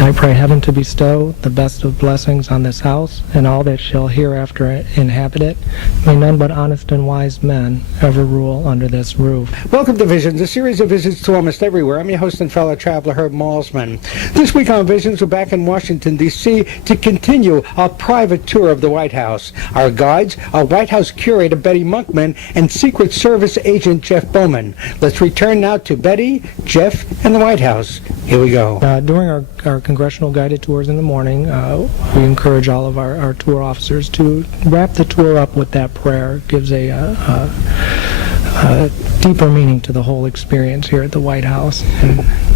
I pray heaven to bestow the best of blessings on this house and all that shall hereafter inhabit it. May none but honest and wise men ever rule under this roof. Welcome to Visions, a series of visits to almost everywhere. I'm your host and fellow traveler, Herb Malsman. This week on Visions, we're back in Washington, D.C. to continue our private tour of the White House. Our guides are White House curator Betty Monkman and Secret Service agent Jeff Bowman. Let's return now to Betty, Jeff, and the White House. Here we go. During our congressional guided tours in the morning, we encourage all of our tour officers to wrap the tour up with that prayer. It gives a deeper meaning to the whole experience here at the White House.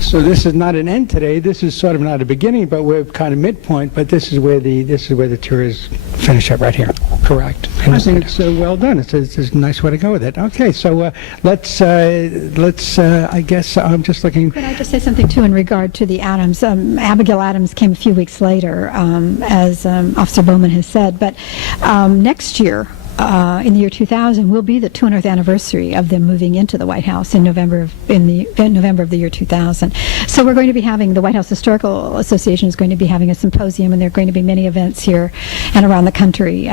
So this is not an end today. This is sort of not a beginning, but we're kind of midpoint. But this is where the tour is finished up right here. Correct. I think it's well done. It's a nice way to go with it. Okay, so let's. I guess I'm just looking. Could I just say something too in regard to the Adams? Abigail Adams came a few weeks later, as Officer Bowman has said. But next year, in the year 2000, will be the 200th anniversary of them moving into the White House in November of the year 2000. So we're going to be having, the White House Historical Association is going to be having a symposium, and there are going to be many events here and around the country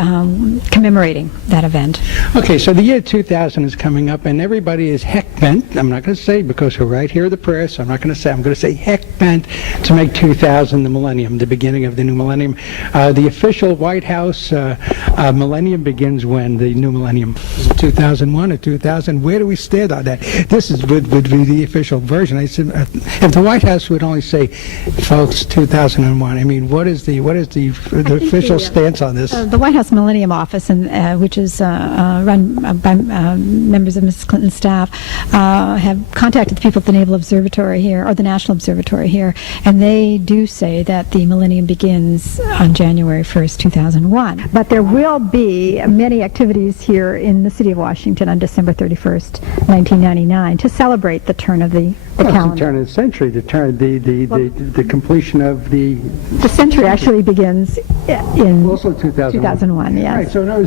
commemorating that event. Okay, so the year 2000 is coming up, and everybody is heck bent. I'm not going to say because we're right here at the prayer, so I'm not going to say. I'm going to say heck bent to make 2000 the millennium, the beginning of the new millennium. The official White House millennium begins when the new millennium, 2001 or 2000. Where do we stand on that? This would be the official version. I said, if the White House would only say, folks, 2001. I mean, what is the official stance on this? The White House Millennium Office, which is run by members of Mrs. Clinton's staff, have contacted the people at the Naval Observatory here, or the National Observatory here, and they do say that the millennium begins on January 1st, 2001. But there will be many activities here in the city of Washington on December 31st, 1999, to celebrate the turn of the calendar. The turn of the century, the completion of the... The century actually begins in also 2001, yes. Right, so no,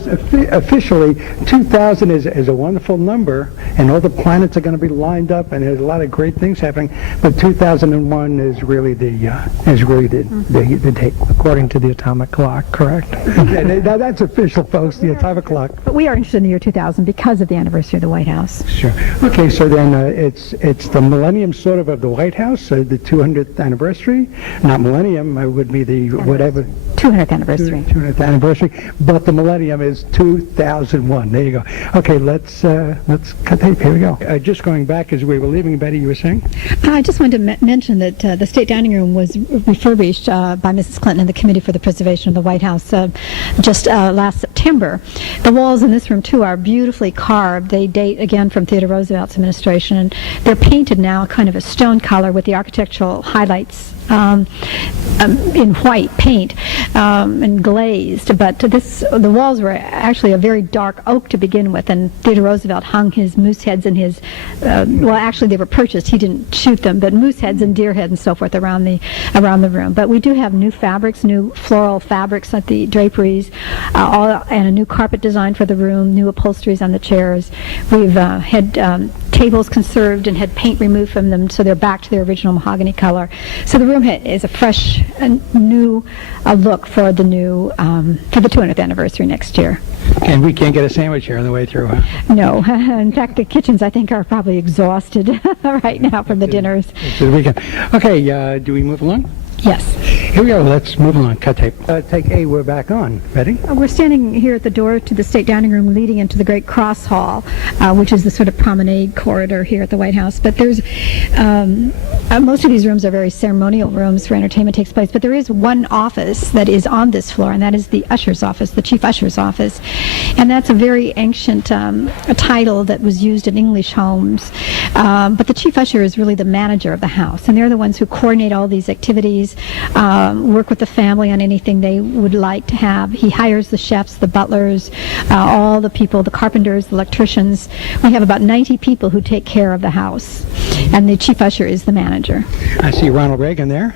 officially, 2000 is a wonderful number, and all the planets are going to be lined up, and there's a lot of great things happening, but 2001 is really the date. According to the atomic clock, correct? Now that's official, folks, the atomic clock. But we are interested in the year 2000 because of the anniversary of the White House. Sure. Okay, so then it's the millennium sort of the White House, the 200th anniversary. Not millennium, it would be the whatever. 200th anniversary. 200th anniversary, but the millennium is 2001. There you go. Okay, let's cut tape. Here we go. Just going back as we were leaving, Betty, you were saying? I just wanted to mention that the State Dining Room was refurbished by Mrs. Clinton and the Committee for the Preservation of the White House just last September. The walls in this room, too, are beautifully carved. They date, again, from Theodore Roosevelt's administration, and they're painted now kind of a stone color with the architectural highlights in white paint and glazed, but the walls were actually a very dark oak to begin with, and Theodore Roosevelt hung his moose heads and his well, actually they were purchased, he didn't shoot them, but moose heads and deer heads and so forth around the room. But we do have new fabrics, new floral fabrics at the draperies, and a new carpet design for the room, new upholsteries on the chairs. We've had tables conserved and had paint removed from them, so they're back to their original mahogany color. So the room is a fresh, new look for the new for the 200th anniversary next year. And we can't get a sandwich here on the way through, huh? No. In fact, the kitchens, I think, are probably exhausted right now from the dinners. It's the weekend. Okay, do we move along? Yes. Here we go. Let's move on. Cut tape. Take A. We're back on. Ready? We're standing here at the door to the State Dining Room leading into the Great Cross Hall, which is the sort of promenade corridor here at the White House. But there's most of these rooms are very ceremonial rooms where entertainment takes place, but there is one office that is on this floor, and that is the usher's office, the chief usher's office. And that's a very ancient a title that was used in English homes. But the chief usher is really the manager of the house, and they're the ones who coordinate all these activities, work with the family on anything they would like to have. He hires the chefs, the butlers, all the people, the carpenters, the electricians. We have about 90 people who take care of the house, and the chief usher is the manager. I see Ronald Reagan there.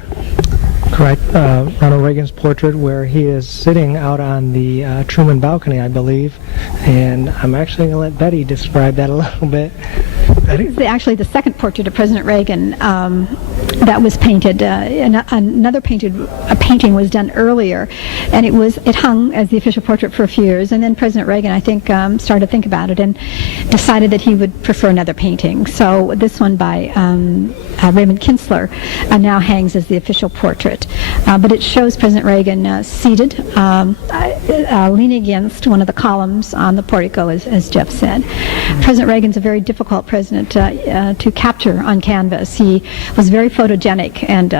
Correct. Ronald Reagan's portrait, where he is sitting out on the Truman balcony, I believe. And I'm actually going to let Betty describe that a little bit. Betty? This is actually the second portrait of President Reagan that was painted. Another painting was done earlier, and it hung as the official portrait for a few years. And then President Reagan, I think, started to think about it and decided that he would prefer another painting. So this one by Raymond Kinsler now hangs as the official portrait. But it shows President Reagan seated, leaning against one of the columns on the portico, as Jeff said. President Reagan's a very difficult president to capture on canvas. He was very photogenic and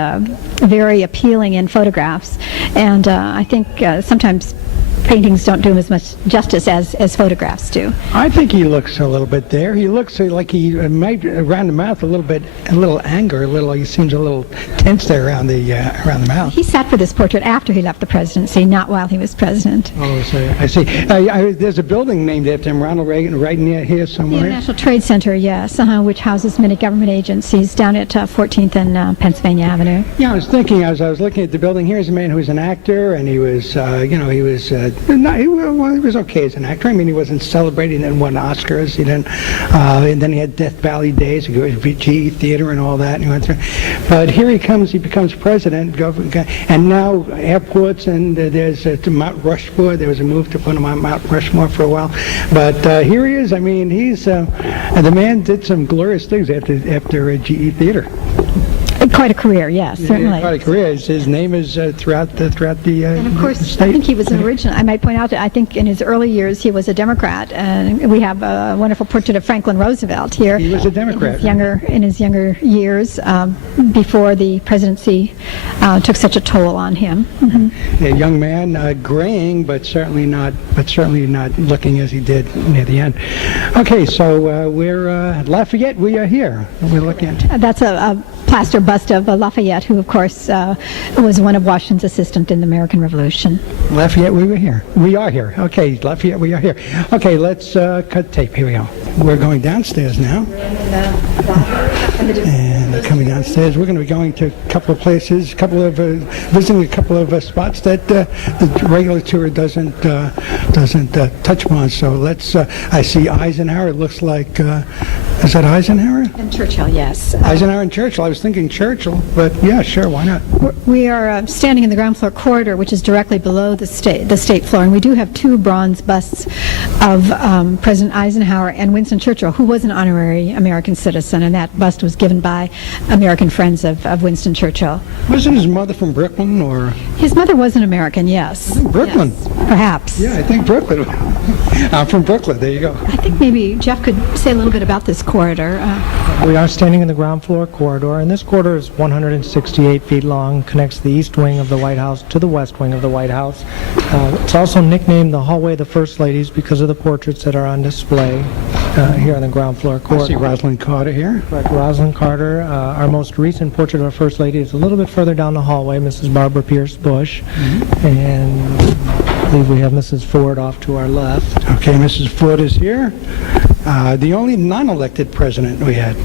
very appealing in photographs. And I think sometimes paintings don't do him as much justice as photographs do. I think he looks a little bit there. He looks like he might, around the mouth, a little anger, he seems a little tense there around the mouth. He sat for this portrait after he left the presidency, not while he was president. Oh, so I see. There's a building named after him, Ronald Reagan, right near here somewhere. The National Trade Center, yes, which houses many government agencies down at 14th and Pennsylvania Avenue. Yeah, I was thinking, I was looking at the building. Here's a man who was an actor, and he was, he was okay as an actor. I mean, he wasn't celebrating and won Oscars. He didn't, and then he had Death Valley Days, he goes to GE Theater and all that. And he went through. But here he comes. He becomes president, and now airports and there's Mount Rushmore. There was a move to put him on Mount Rushmore for a while, but here he is. I mean, he's the man did some glorious things after GE Theater. Quite a career, yes, certainly. Yeah, quite a career. His name is throughout the and of course, state. I think he was an original. I might point out that I think in his early years he was a Democrat, and we have a wonderful portrait of Franklin Roosevelt here. He was a Democrat. In his younger years, before the presidency took such a toll on him. Mm-hmm. A young man, graying, but certainly not looking as he did near the end. Okay, so we're at Lafayette. We are here. We're looking at. That's a plaster bust of Lafayette, who, of course, was one of Washington's assistants in the American Revolution. Lafayette, we were here. We are here. Okay, Lafayette, we are here. Okay, let's cut tape. Here we go. We're going downstairs now. And coming downstairs, we're going to be going to a couple of places, visiting a couple of spots that the regular tour doesn't touch upon. So let's. I see Eisenhower. It looks like. Is that Eisenhower? And Churchill, yes. Eisenhower and Churchill. I was thinking Churchill, but yeah, sure, why not? We are standing in the ground floor corridor, which is directly below the state floor, and we do have two bronze busts of President Eisenhower and Winston Churchill, who was an honorary American citizen, and that bust was given by American friends of Winston Churchill. Wasn't his mother from Brooklyn, or? His mother was an American, yes. Brooklyn? Yes, perhaps. Yeah, I think Brooklyn. I'm from Brooklyn, there you go. I think maybe Jeff could say a little bit about this corridor. We are standing in the ground floor corridor, and this corridor is 168 feet long, connects the east wing of the White House to the west wing of the White House. It's also nicknamed the Hallway of the First Ladies because of the portraits that are on display here on the ground floor corridor. I see Rosalind Carter here. Correct, Rosalind Carter. Our most recent portrait of a First Lady is a little bit further down the hallway, Mrs. Barbara Pierce Bush. Mm-hmm. And I believe we have Mrs. Ford off to our left. Okay, Mrs. Ford is here. The only non-elected president we had.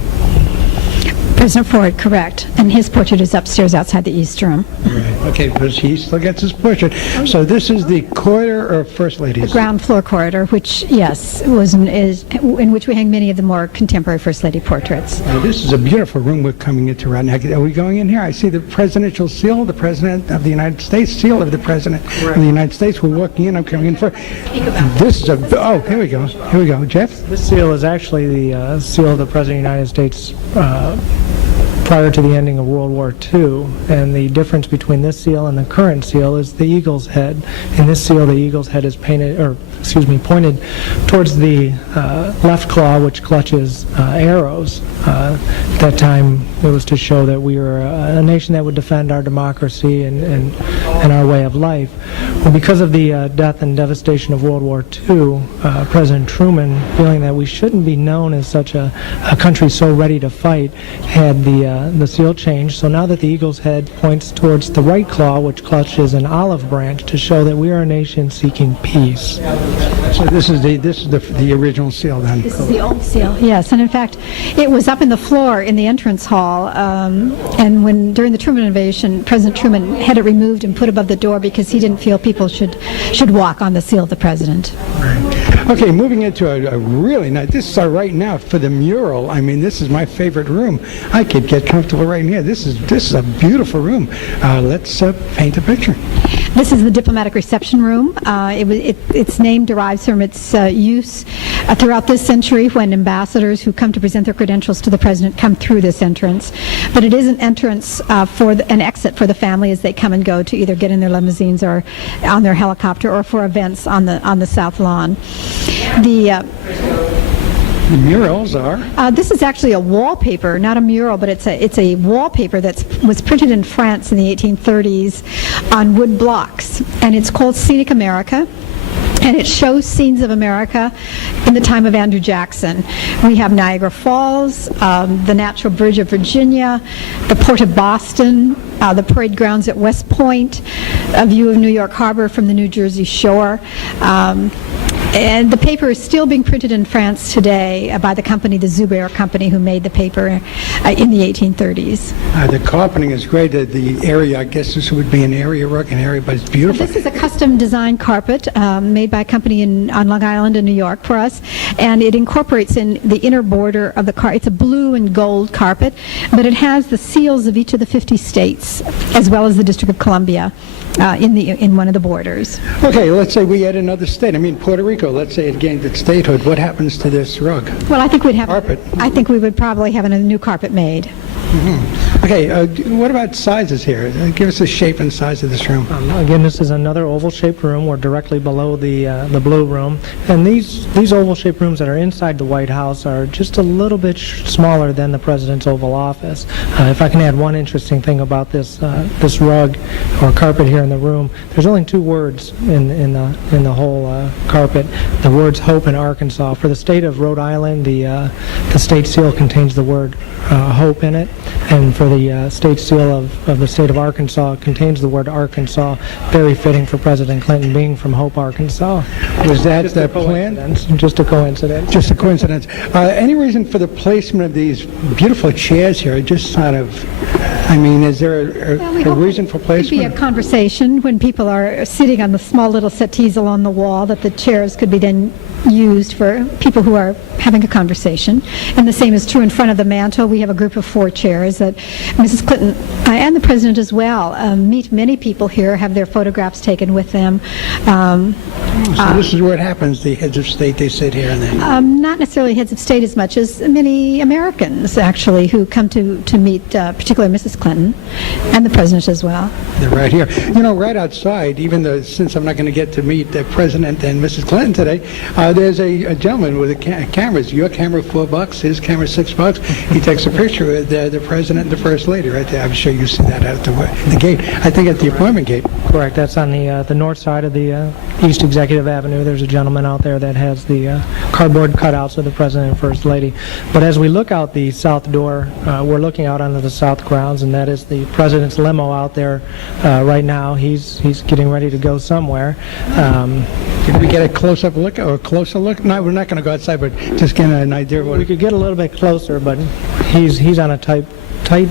President Ford, correct. And his portrait is upstairs outside the East Room. Right. Okay, but he still gets his portrait. So this is the corridor of First Ladies. The ground floor corridor, which, yes, is in which we hang many of the more contemporary First Lady portraits. This is a beautiful room we're coming into right now. Are we going in here? I see the presidential seal, the President of the United States, seal of the President of the United States. We're walking in. I'm coming in for. This is a. Oh, here we go. Here we go, Jeff. This seal is actually the seal of the President of the United States prior to the ending of World War II, and the difference between this seal and the current seal is the eagle's head. In this seal, the eagle's head is pointed towards the left claw, which clutches arrows. At that time, it was to show that we were a nation that would defend our democracy and our way of life. Well, because of the death and devastation of World War II, President Truman, feeling that we shouldn't be known as such a country so ready to fight, had the seal changed. So now that the eagle's head points towards the right claw, which clutches an olive branch, to show that we are a nation seeking peace. So this is the original seal then. This is the old seal, yes. And in fact, it was up in the floor in the entrance hall. And when during the Truman invasion, President Truman had it removed and put above the door because he didn't feel people should walk on the seal of the president. Right. Okay, moving into a really nice. This is right now for the mural. I mean, this is my favorite room. I could get get comfortable right in here. This is a beautiful room. Let's paint a picture. This is the diplomatic reception room. Its name derives from its use throughout this century when ambassadors who come to present their credentials to the president come through this entrance. But it is an entrance an exit for the family as they come and go to either get in their limousines or on their helicopter or for events on the South Lawn. The murals are. This is actually a wallpaper, not a mural, but it's a wallpaper that was printed in France in the 1830s on wood blocks, and it's called Scenic America. And it shows scenes of America in the time of Andrew Jackson. We have Niagara Falls, the Natural Bridge of Virginia, the Port of Boston, the parade grounds at West Point, a view of New York Harbor from the New Jersey shore. And the paper is still being printed in France today by the company, the Zuber Company, who made the paper in the 1830s. The carpeting is great. The area, I guess this would be an area rug, but it's beautiful. This is a custom designed carpet made by a company on Long Island in New York for us, and it incorporates in the inner border of the carpet. It's a blue and gold carpet, but it has the seals of each of the 50 states, as well as the District of Columbia in one of the borders. Okay, let's say we add another state. I mean, Puerto Rico. Let's say it gained its statehood. What happens to this rug? Well, I think we'd have carpet. I think we would probably have a new carpet made. Mm-hmm. Okay, what about sizes here? Give us the shape and size of this room. Again, this is another oval-shaped room. We're directly below the blue room, and these oval-shaped rooms that are inside the White House are just a little bit smaller than the president's Oval Office. If I can add one interesting thing about this rug or carpet here in the room, there's only two words in the whole carpet. The words "Hope" and "Arkansas." For the state of Rhode Island, the state seal contains the word "Hope" in it, and for the state seal of the state of Arkansas contains the word Arkansas. Very fitting for President Clinton being from Hope, Arkansas. Was that the plan? Just a coincidence. Just a coincidence. Any reason for the placement of these beautiful chairs here? Just sort of, I mean, is there a reason for placement? It could be a conversation when people are sitting on the small little settees along the wall, that the chairs could be then used for people who are having a conversation. And the same is true in front of the mantel. We have a group of 4 chairs that Mrs. Clinton and the President as well meet many people here, have their photographs taken with them. So this is where it happens. The heads of state, they sit here and then. Not necessarily heads of state as much as many Americans, actually, who come to meet particularly Mrs. Clinton and the President as well. They're right here. You know, right outside, even though since I'm not going to get to meet the President and Mrs. Clinton today, there's a gentleman with cameras. Your camera $4, his camera $6. He takes a picture with the President and the First Lady right there. I'm sure you see that out the gate. I think at the appointment gate. Correct. That's on the north side of the East Executive Avenue. There's a gentleman out there that has the cardboard cutouts of the President and First Lady. But as we look out the south door, we're looking out onto the south grounds, and that is the President's limo out there right now. He's getting ready to go somewhere. Can we get a close-up look or a closer look? No, we're not going to go outside, but just get an idea of what... We could get a little bit closer, but he's on a tight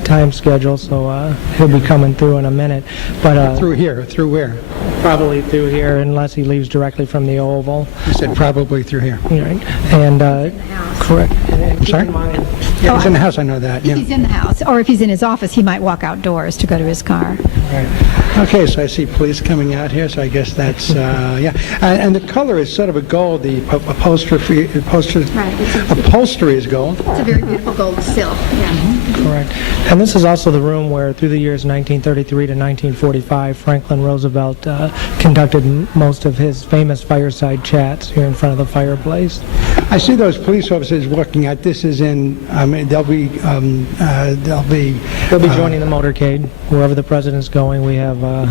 time schedule, so he'll be coming through in a minute. But through here? Through where? Probably through here, unless he leaves directly from the Oval. You said probably through here. Right. And correct. I'm sorry? Yeah, he's in the house, I know that. Yeah. If he's in the house, or if he's in his office, he might walk outdoors to go to his car. Right. Okay, so I see police coming out here, so I guess that's, yeah. And the color is sort of a gold. The upholstery is gold. It's a very beautiful gold silk. Yeah. Correct. And this is also the room where, through the years 1933 to 1945, Franklin Roosevelt conducted most of his famous fireside chats here in front of the fireplace. I see those police officers walking out. This is in. I mean, they'll be joining the motorcade wherever the president's going. We have a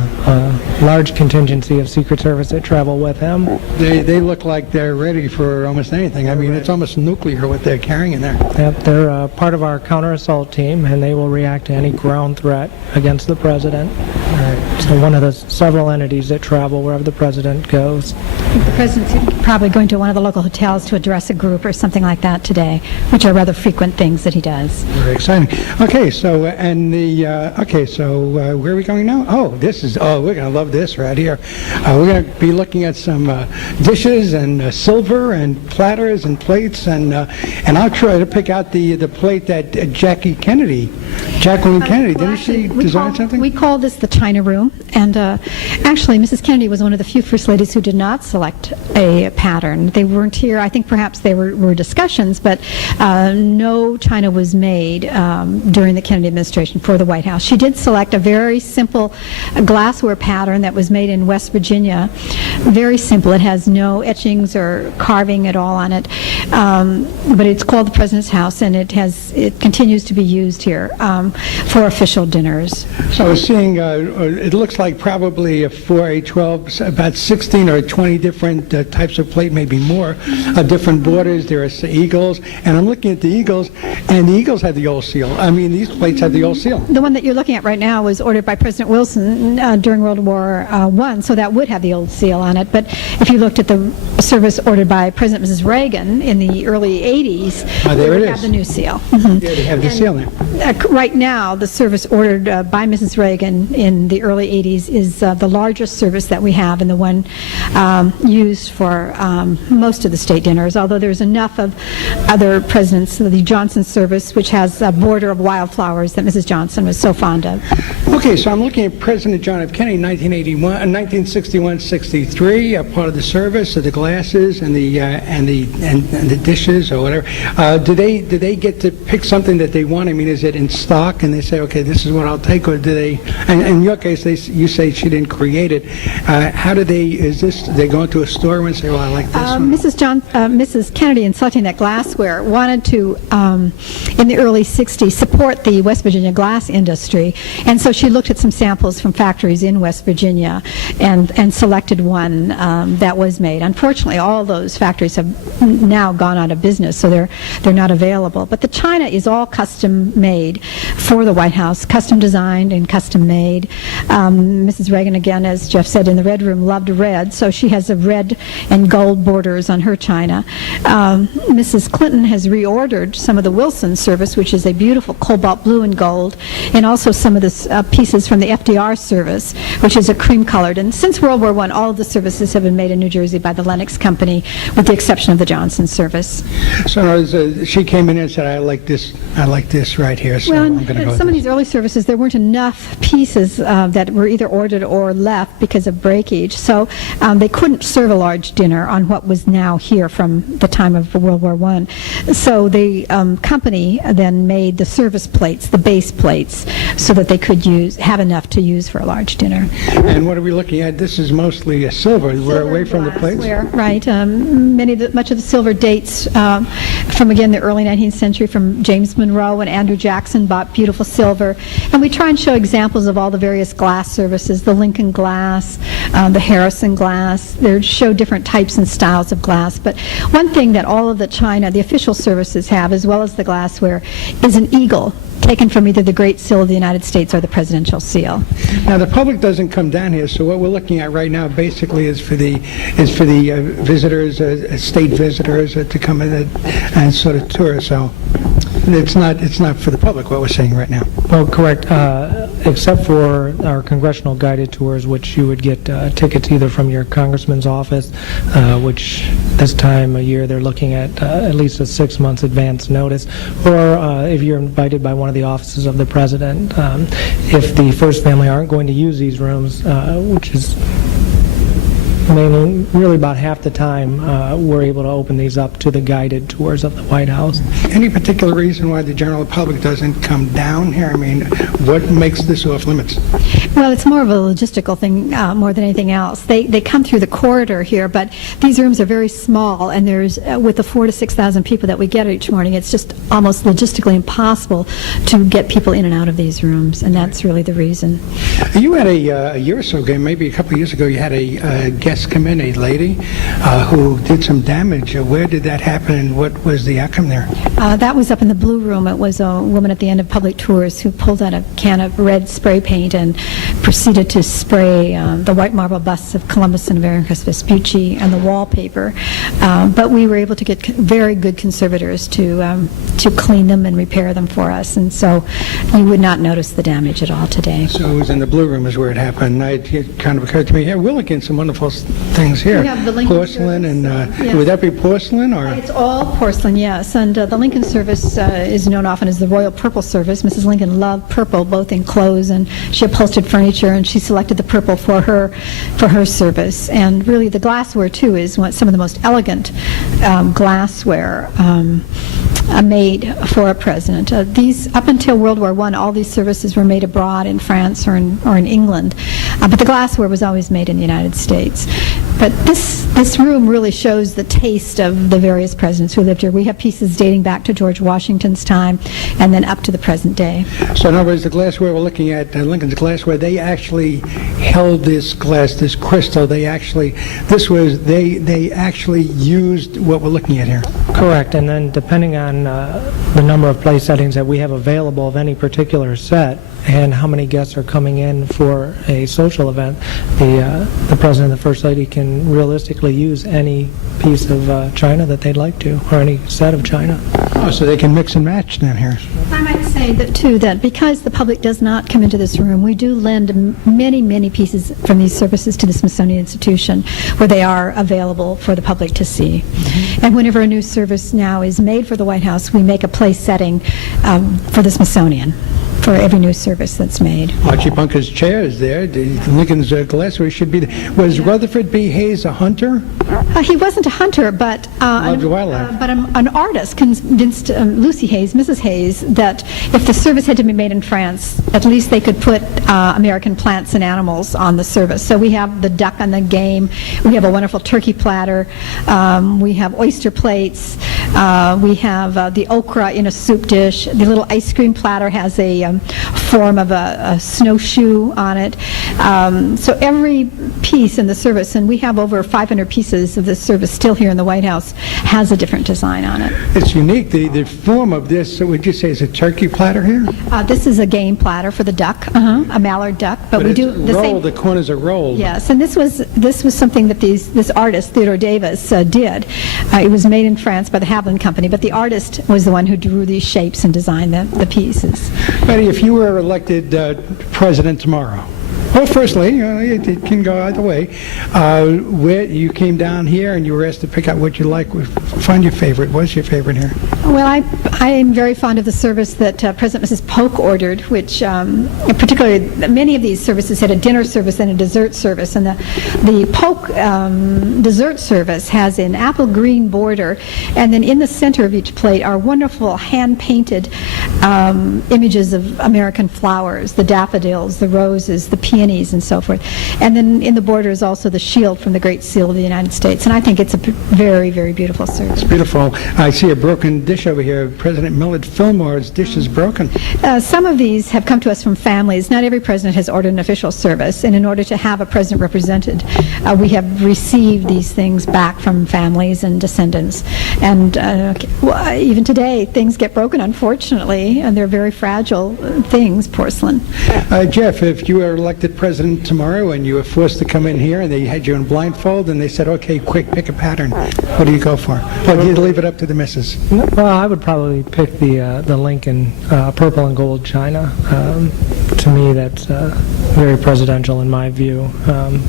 large contingency of Secret Service that travel with him. They look like they're ready for almost anything. I mean, it's almost nuclear what they're carrying in there. Yep, they're part of our counter-assault team, and they will react to any ground threat against the president. So one of the several entities that travel wherever the president goes. The president's probably going to one of the local hotels to address address a group or something like that today, which are rather frequent things that he does. Very exciting. Okay, so where are we going now? Oh, we're going to love this right here. We're going to be looking at some dishes and silver and platters and plates, and I'll try to pick out the plate that Jacqueline Kennedy, didn't she design something? We call this the China Room, and actually Mrs. Kennedy was one of the few first ladies who did not select a pattern. They weren't here. I think perhaps there were discussions, but no china was made during the Kennedy administration for the White House. She did select a very simple glassware pattern that was made in West Virginia. Very simple. It has no etchings or carving at all on it, but it's called the President's House, and it continues to be used here for official dinners. So I was seeing, it looks like probably for a 12, about 16 or 20 different types of plate, maybe more, different borders. There are eagles, and I'm looking at the eagles, and the eagles have the old seal. I mean, these plates have the old seal. The one that you're looking at right now was ordered by President Wilson during World War I, so that would have the old seal on it. But if you looked at the service ordered by President and Mrs. Reagan in the early 80s, they would have the new seal. Yeah, they have the seal there. Right now, the service ordered by Mrs. Reagan in the early 80s is the largest service that we have, and the one used for most of the state dinners, although there's enough of other presidents. The Johnson service, which has a border of wildflowers that Mrs. Johnson was so fond of. Okay, so I'm looking at President John F. Kennedy, 1961-63, part of the service, the glasses and the dishes or whatever. Do they get to pick something that they want? I mean, is it in stock and they say, okay, this is what I'll take, or do they? And in your case, you say she didn't create it. How do they? They go into a store and say, well, I like this one? Mrs. Kennedy, in selecting that glassware, wanted to, in the early 60s, support the West Virginia glass industry, and so she looked at some samples from factories in West Virginia and selected one that was made. Unfortunately, all those factories have now gone out of business, so they're not available. But the china is all custom made for the White House, custom designed and custom made. Mrs. Reagan, again, as Jeff said, in the Red Room, loved red, so she has a red and gold borders on her china. Mrs. Clinton has reordered some of the Wilson service, which is a beautiful cobalt blue and gold, and also some of the pieces from the FDR service, which is a cream colored. And since World War I, all of the services have been made in New Jersey by the Lennox Company, with the exception of the Johnson service. So she came in and said, I like this right here, so well, I'm going to go with some of this. these early services, there weren't enough pieces that were either ordered or left because of breakage, so they couldn't serve a large dinner on what was now here from the time of World War I. So the company then made the service plates, the base plates, so that they could have enough to use for a large dinner. And what are we looking at? This is mostly silver. We're away from the plates. Glassware, right. Much of the silver dates from, again, the early 19th century, from James Monroe and Andrew Jackson bought beautiful silver. And we try and show examples of all the various glass services, the Lincoln glass, the Harrison glass. They show different types and styles of glass. But one thing that all of the china, the official services have, as well as the glassware, is an eagle taken from either the Great Seal of the United States or the Presidential Seal. Now the public doesn't come down here, so what we're looking at right now basically is for the visitors, state visitors, to come in and sort of tour. So it's not for the public what we're saying right now. Well, correct, except for our congressional guided tours, which you would get tickets either from your congressman's office, which this time of year they're looking at least a 6 months advance notice, or if you're invited by one of the offices of the president. If the First Family aren't going to use these rooms, which is mainly, really about half the time, we're able to open these up to the guided tours of the White House. Any particular reason why the general public doesn't come down here? I mean, what makes this off limits? Well, it's more of a logistical thing more than anything else. They come through the corridor here, but these rooms are very small, and there's with the 4,000 to 6,000 people that we get each morning, it's just almost logistically impossible to get people in and out of these rooms, and that's really the reason. You had a year or so ago, maybe a couple of years ago, you had a guest guests come in, a lady who did some damage. Where did that happen, and what was the outcome there? That was up in the Blue Room. It was a woman at the end of Public Tours who pulled out a can of red spray paint and proceeded to spray the white marble busts of Columbus and Americus Vespucci and the wallpaper. But we were able to get very good conservators to clean them and repair them for us, and so you would not notice the damage at all today. So it was in the Blue Room is where it happened. It kind of occurred to me, we're looking at some wonderful things here. We have the Lincoln porcelain, service, and yes. would that be porcelain, or? It's all porcelain, yes. And the Lincoln service is known often as the Royal Purple Service. Mrs. Lincoln loved purple, both in clothes, and she upholstered furniture, and she selected the purple for her service. And really, the glassware too is some of the most elegant glassware made for a president. These, up until World War I, all these services were made abroad in France or in England, but the glassware was always made in the United States. But this room really shows the taste of the various presidents who lived here. We have pieces dating back to George Washington's time and then up to the present day. So in other words, the glassware we're looking at, Lincoln's glassware, they actually held this glass, this crystal. They actually used what we're looking at here. Correct, and then depending on the number of place settings that we have available of any particular set and how many guests are coming in for a social event, the President and the First Lady can realistically use any piece of china that they'd like to, or any set of china. Oh, so they can mix and match down here. I might say that too, that because the public does not come into this room, we do lend many pieces from these services to the Smithsonian Institution where they are available for the public to see. Mm-hmm. And whenever a new service now is made for the White House, we make a place setting for the Smithsonian for every new service that's made. Archie Bunker's chair is there. Lincoln's glassware should be there. Was Rutherford B. Hayes a hunter? He wasn't a hunter, but an artist convinced Lucy Hayes, Mrs. Hayes, that if the service had to be made in France, at least they could put American plants and animals on the service. So we have the duck on the game. We have a wonderful turkey platter. We have oyster plates. We have the okra in a soup dish. The little ice cream platter has a form of a snowshoe on it. So every piece in the service, and we have over 500 pieces of this service still here in the White House, has a different design on it. It's unique. The form of this, so would you say, is a turkey platter here? This is a game platter for the duck, a mallard duck. But we do the same. The corners are rolled. Yes, and this was something that this artist, Theodore Davis, did. It was made in France by the Haviland Company, but the artist was the one who drew these shapes and designed the pieces. Betty, if you were elected president tomorrow, well, firstly, it can go either way. Where you came down here and you were asked to pick out what you like, find your favorite. What's your favorite here? Well, I am very fond of the service that President and Mrs. Polk ordered, which particularly many of these services had a dinner service and a dessert service. And the Polk dessert service has an apple green border, and then in the center of each plate are wonderful hand-painted images of American flowers, the daffodils, the roses, the peonies, and so forth. And then in the border is also the shield from the Great Seal of the United States. And I think it's a very, very beautiful service. It's beautiful. I see a broken dish over here. President Millard Fillmore's dish is broken. Some of these have come to us from families. Not every president has ordered an official service. And in order to have a president represented, we have received these things back from families and descendants. And even today, things get broken, unfortunately, and they're very fragile things, porcelain. Jeff, if you were elected president tomorrow and you were forced to come in here and they had you in blindfold and they said, okay, quick, pick a pattern, what do you go for? Or do you leave it up to the missus? Well, I would probably pick the Lincoln purple and gold china. To me, that's very presidential in my view.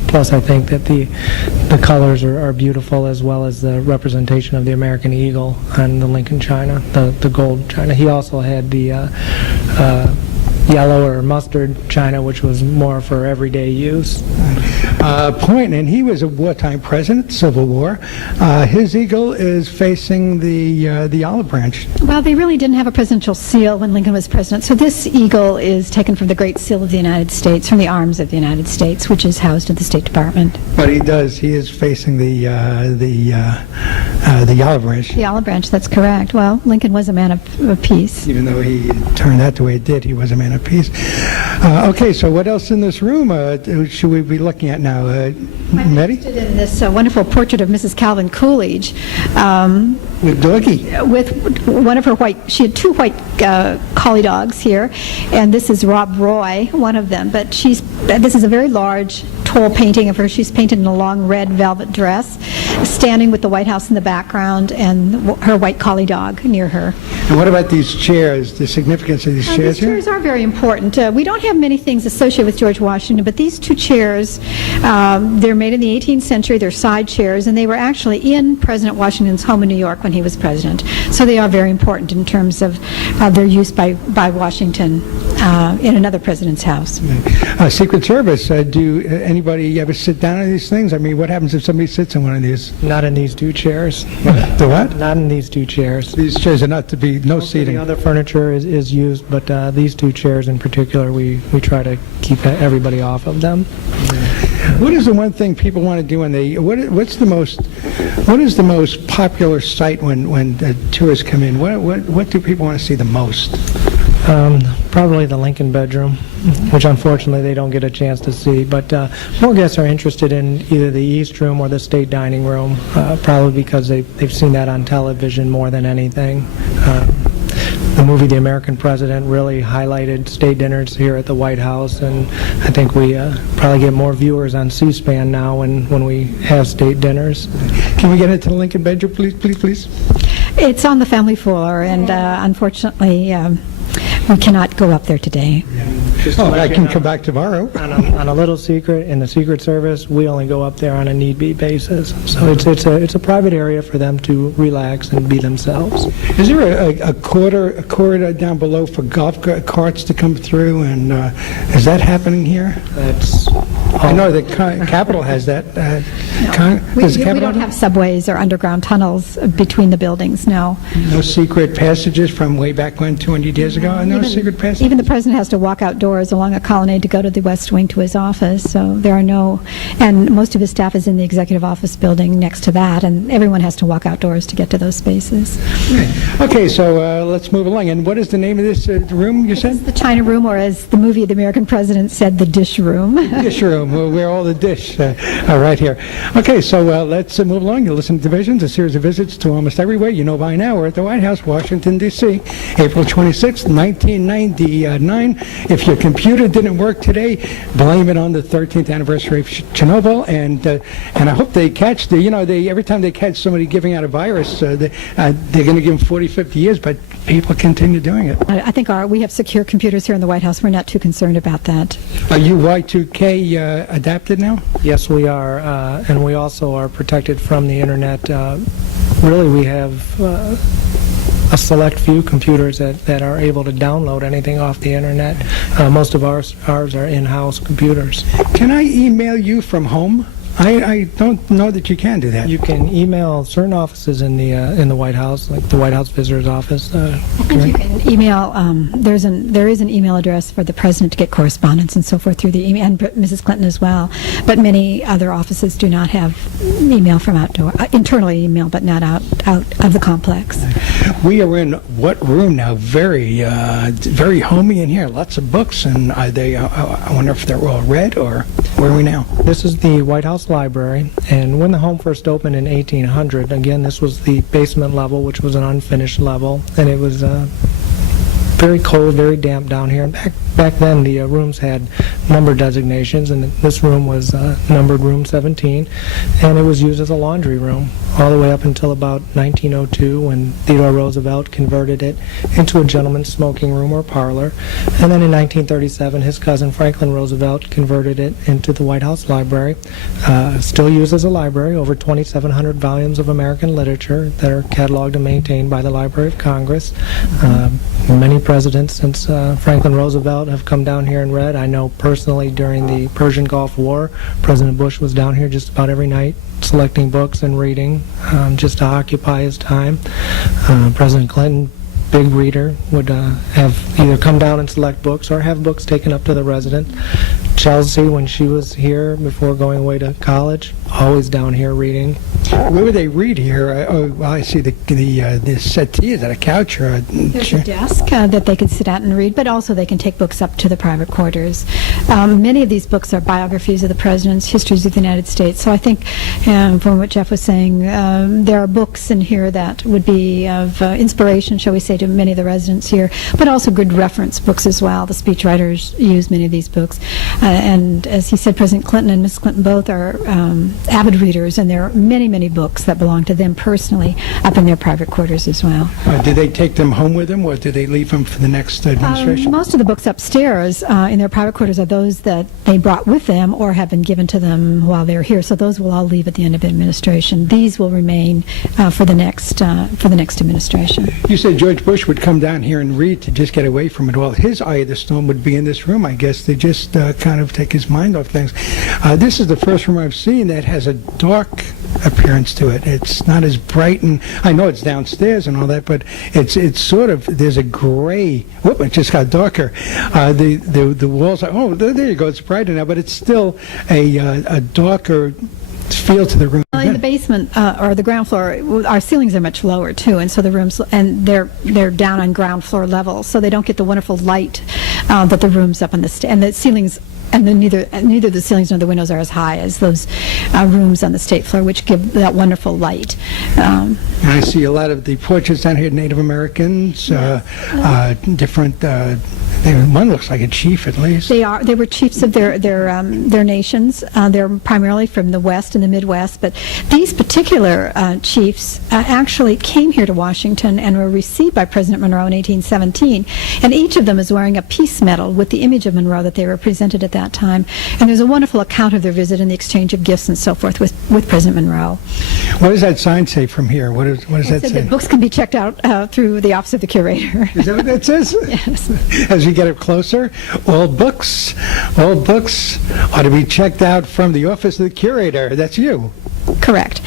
Plus, I think that the colors are beautiful, as well as the representation of the American eagle on the Lincoln china, the gold china. He also had the yellow or mustard china, which was more for everyday use. And he was a wartime president, Civil War. His eagle is facing the olive branch. Well, they really didn't have a presidential seal when Lincoln was president, so this eagle is taken from the Great Seal of the United States, from the arms of the United States, which is housed at the State Department. But he is facing the olive branch. The olive branch, that's correct. Well, Lincoln was a man of peace. Even though he turned out the way it did, he was a man of peace. Okay, so what else in this room should we be looking at? at now? I'm Betty? interested in this wonderful portrait of Mrs. Calvin Coolidge. With Doggy. With one of her she had two white collie dogs here, and this is Rob Roy, one of them. But this is a very large, tall painting of her. She's painted in a long red velvet dress, standing with the White House in the background, and her white collie dog near her. And what about these chairs, the significance of these chairs These here? chairs are very important. We don't have many things associated with George Washington, but these two chairs, they're made in the 18th century. They're side chairs, and they were actually in President Washington's home in New York when he was president. So they are very important in terms of their use by Washington in another president's house. Secret Service, do anybody ever sit down on these things? I mean, what happens if somebody sits in one of these? Not in these two chairs. The what? Not in these two chairs. These chairs are not to be, no seating. The other furniture is used, but these two chairs in particular, we try to keep everybody off of them. What is the one thing people want to do when they? What is the most popular site when tourists come in? What do people want to see the most? Probably the Lincoln bedroom, which unfortunately they don't get a chance to see. But more guests are interested in either the East Room or the State Dining Room, probably because they've seen that on television more than anything. The movie The American President really highlighted state dinners here at the White House, and I think we probably get more viewers on C-SPAN now when we have state dinners. Can we get into the Lincoln bedroom, please? It's on the family floor, and unfortunately, we cannot go up there today. I can come back tomorrow. On a little secret, in the Secret Service, we only go up there on a need-be basis. So it's a private area for them to relax and be themselves. Is there a corridor down below for golf carts to come through, and is that happening here? I know the Capitol has that. We don't have subways or underground tunnels between the buildings, no. No secret passages from way back when, 200 years ago? No secret passages? Even the president has to walk outdoors along a colonnade to go to the West Wing to his office, so there are no, and most of his staff is in the executive office building next to that, and everyone has to walk outdoors to get to those spaces. Okay, so let's move along. And what is the name of this room, you said? It's the China Room, or as the movie The American President said, the Dish Room. Dish Room, where all the dish are right here. Okay, so let's move along. You listen to Divisions, a series of visits to almost everywhere. You know by now, we're at the White House, Washington, D.C., April 26, 1999. If your computer didn't work today, blame it on the 13th anniversary of Chernobyl, and I hope they catch every time they catch somebody giving out a virus, they're going to give them 40, 50 years, but people continue doing it. I think we have secure computers here in the White House. We're not too concerned about that. Are you Y2K adapted now? Yes, we are, and we also are protected from the internet. Really, we have a select few computers that are able to download anything off the internet. Most of ours are in-house computers. Can I email you from home? I don't know that you can do that. You can email certain offices in the White House, like the White House Visitor's Office. I think you can email. There is an email address for the president to get correspondence and so forth through the email, and Mrs. Clinton as well. But many other offices do not have email from outdoor, internally email, but not out of the complex. We are in what room now? Very homey in here. Lots of books, and are they? I wonder if they're all read, or where are we now? This is the White House Library, and when the home first opened in 1800, again, this was the basement level, which was an unfinished level, and it was very cold, very damp down here. And back then, the rooms had number designations, and this room was numbered room 17, and it was used as a laundry room all the way up until about 1902, when Theodore Roosevelt converted it into a gentleman's smoking room or parlor. And then in 1937, his cousin Franklin Roosevelt converted it into the White House Library. Still used as a library, over 2,700 volumes of American literature that are cataloged and maintained by the Library of Congress. Many presidents since Franklin Roosevelt have come down here and read. I know personally during the Persian Gulf War, President Bush was down here just about every night selecting books and reading just to occupy his time. President Clinton, big reader, would have either come down and select books or have books taken up to the resident. Chelsea, when she was here before going away to college, always down here reading. Where would they read here? Oh, well, I see the settee. Is that a couch or a There's chair? a desk that they can sit at and read, but also they can take books up to the private quarters. Many of these books are biographies of the presidents, histories of the United States. So I think, from what Jeff was saying, there are books in here that would be of inspiration, shall we say, to many of the residents here, but also good reference books as well. The speechwriters use many of these books. And as he said, President Clinton and Mrs. Clinton both are avid readers, and there are many, many books that belong to them personally up in their private quarters as well. Do they take them home with them, or do they leave them for the next administration? Most of the books upstairs in their private quarters are those that they brought with them or have been given to them while they're here. So those will all leave at the end of administration. These will remain for the next administration. You said George Bush would come down here and read to just get away from it all. His eye of the storm would be in this room, I guess, to just kind of take his mind off things. This is the first room I've seen that has a dark appearance to it. It's not as bright, and I know it's downstairs and all that, but it's sort of, there's a gray. Whoop! It just got darker. The walls are, oh, there you go. It's brighter now, but it's still a darker feel to the room. Well, in the basement or the ground floor, our ceilings are much lower too, and so the rooms, and they're down on ground floor level, so they don't get the wonderful light that the rooms up on the and the ceilings. And then neither the ceilings nor the windows are as high as those rooms on the state floor, which give that wonderful light. And I see a lot of the portraits down here, Native Americans, different. One looks like a chief, at least. They were chiefs of their nations. They're primarily from the West and the Midwest, but these particular chiefs actually came here to Washington and were received by President Monroe in 1817. And each of them is wearing a peace medal with the image of Monroe that they represented at that time. And there's a wonderful account of their visit and the exchange of gifts and so forth with President Monroe. What does that sign say from here? What does that Said say? that books can be checked out through the Office of the Curator. Is that what that says? Yes. As we get up closer, all books are to be checked out from the Office of the Curator. That's you. Correct.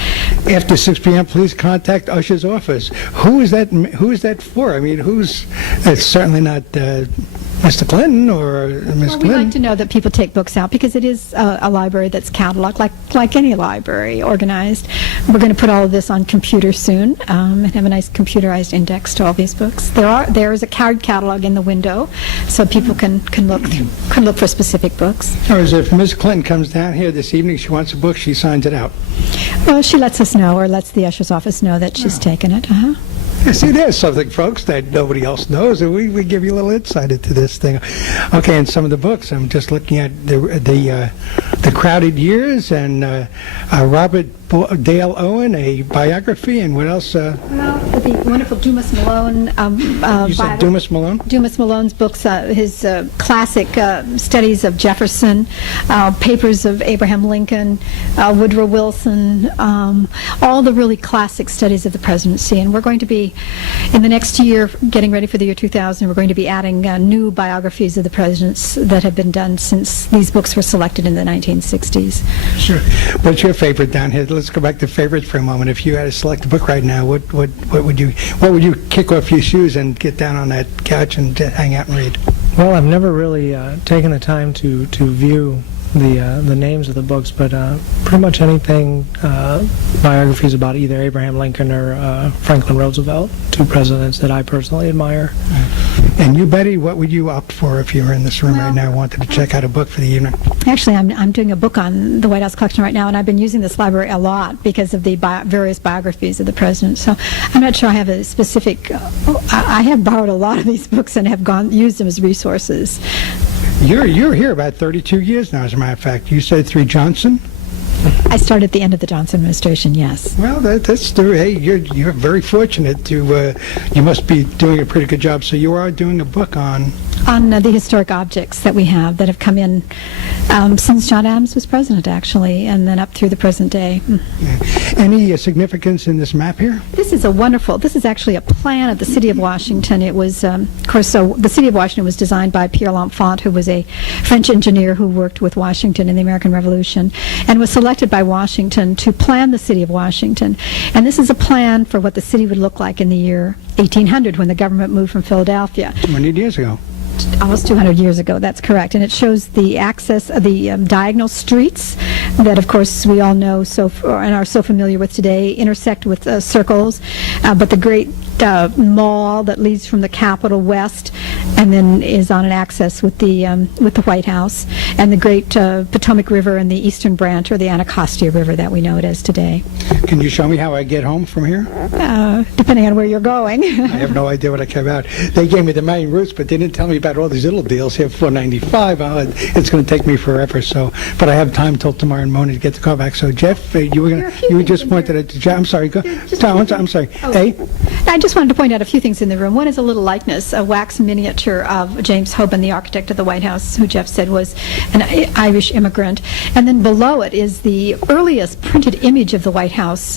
After 6 p.m., please contact Usher's office. Who is that for? I mean, it's certainly not Mr. Clinton or Ms. Well, we Clinton. like to know that people take books out because it is a library that's cataloged, like any library, organized. We're going to put all of this on computer soon and have a nice computerized index to all these books. There is a card catalog in the window, so people can look for specific books. Or is if Ms. Clinton comes down here this evening, she wants a book, she signs it out. Well, she lets us know, or lets the usher's office know that she's taken it. Yeah, see, there's something, folks, that nobody else knows, and we give you a little insight into this thing. Okay, and some of the books, I'm just looking at the Crowded Years and Robert Dale Owen, a biography, and what else? Well, the wonderful Dumas Malone. You said Dumas Malone? Dumas Malone's books, his classic studies of Jefferson, papers of Abraham Lincoln, Woodrow Wilson, all the really classic studies of the presidency. And we're going to be, in the next year, getting ready for the year 2000, we're going to be adding new biographies of the presidents that have been done since these books were selected in the 1960s. Sure. What's your favorite down here? Let's go back to favorites for a moment. If you had to select a book right now, what would you kick off your shoes and get down on that couch and hang out and read? Well, I've never really taken the time to view the names of the books, but pretty much anything, biographies about either Abraham Lincoln or Franklin Roosevelt, two presidents that I personally admire. And you, Betty, what would you opt for if you were in this room right now, wanted to check out a book for the evening? Actually, I'm doing a book on the White House collection right now, and I've been using this library a lot because of the various biographies of the president. So I'm not sure I have a specific. I have borrowed a lot of these books and have used them as resources. You're here about 32 years now, as a matter of fact. You said through Johnson? I started at the end of the Johnson administration, yes. Well, that's true. Hey, you're very fortunate to. You must be doing a pretty good job. So you are doing a book on the historic objects that we have that have come in since John Adams was president, actually, and then up through the present day. Yeah. Any significance in this map here? This is actually a plan of the city of Washington. It was, of course, so the city of Washington was designed by Pierre L'Enfant, who was a French engineer who worked with Washington in the American Revolution, and was selected by Washington to plan the city of Washington. And this is a plan for what the city would look like in the year 1800 when the government moved from Philadelphia. 20 years ago. almost 200 years ago. That's correct. And it shows the access, the diagonal streets that, of course, we all know and are so familiar with today, intersect with circles. But the great mall that leads from the Capitol west and then is on an access with the White House, and the great Potomac River and the eastern branch, or the Anacostia River that we know it as today. Can you show me how I get home from here? Depending on where you're going. I have no idea what I came out. They gave me the main routes, but they didn't tell me about all these little deals here. 495. It's going to take me forever. So, but I have time till tomorrow morning to get the car back. So, Jeff, you just pointed at Jeff. I'm sorry. Go. Tom, I'm sorry. Oh. Hey. I just wanted to point out a few things in the room. One is a little likeness, a wax miniature of James Hoban, the architect of the White House, who Jeff said was an Irish immigrant. And then below it is the earliest printed image of the White House,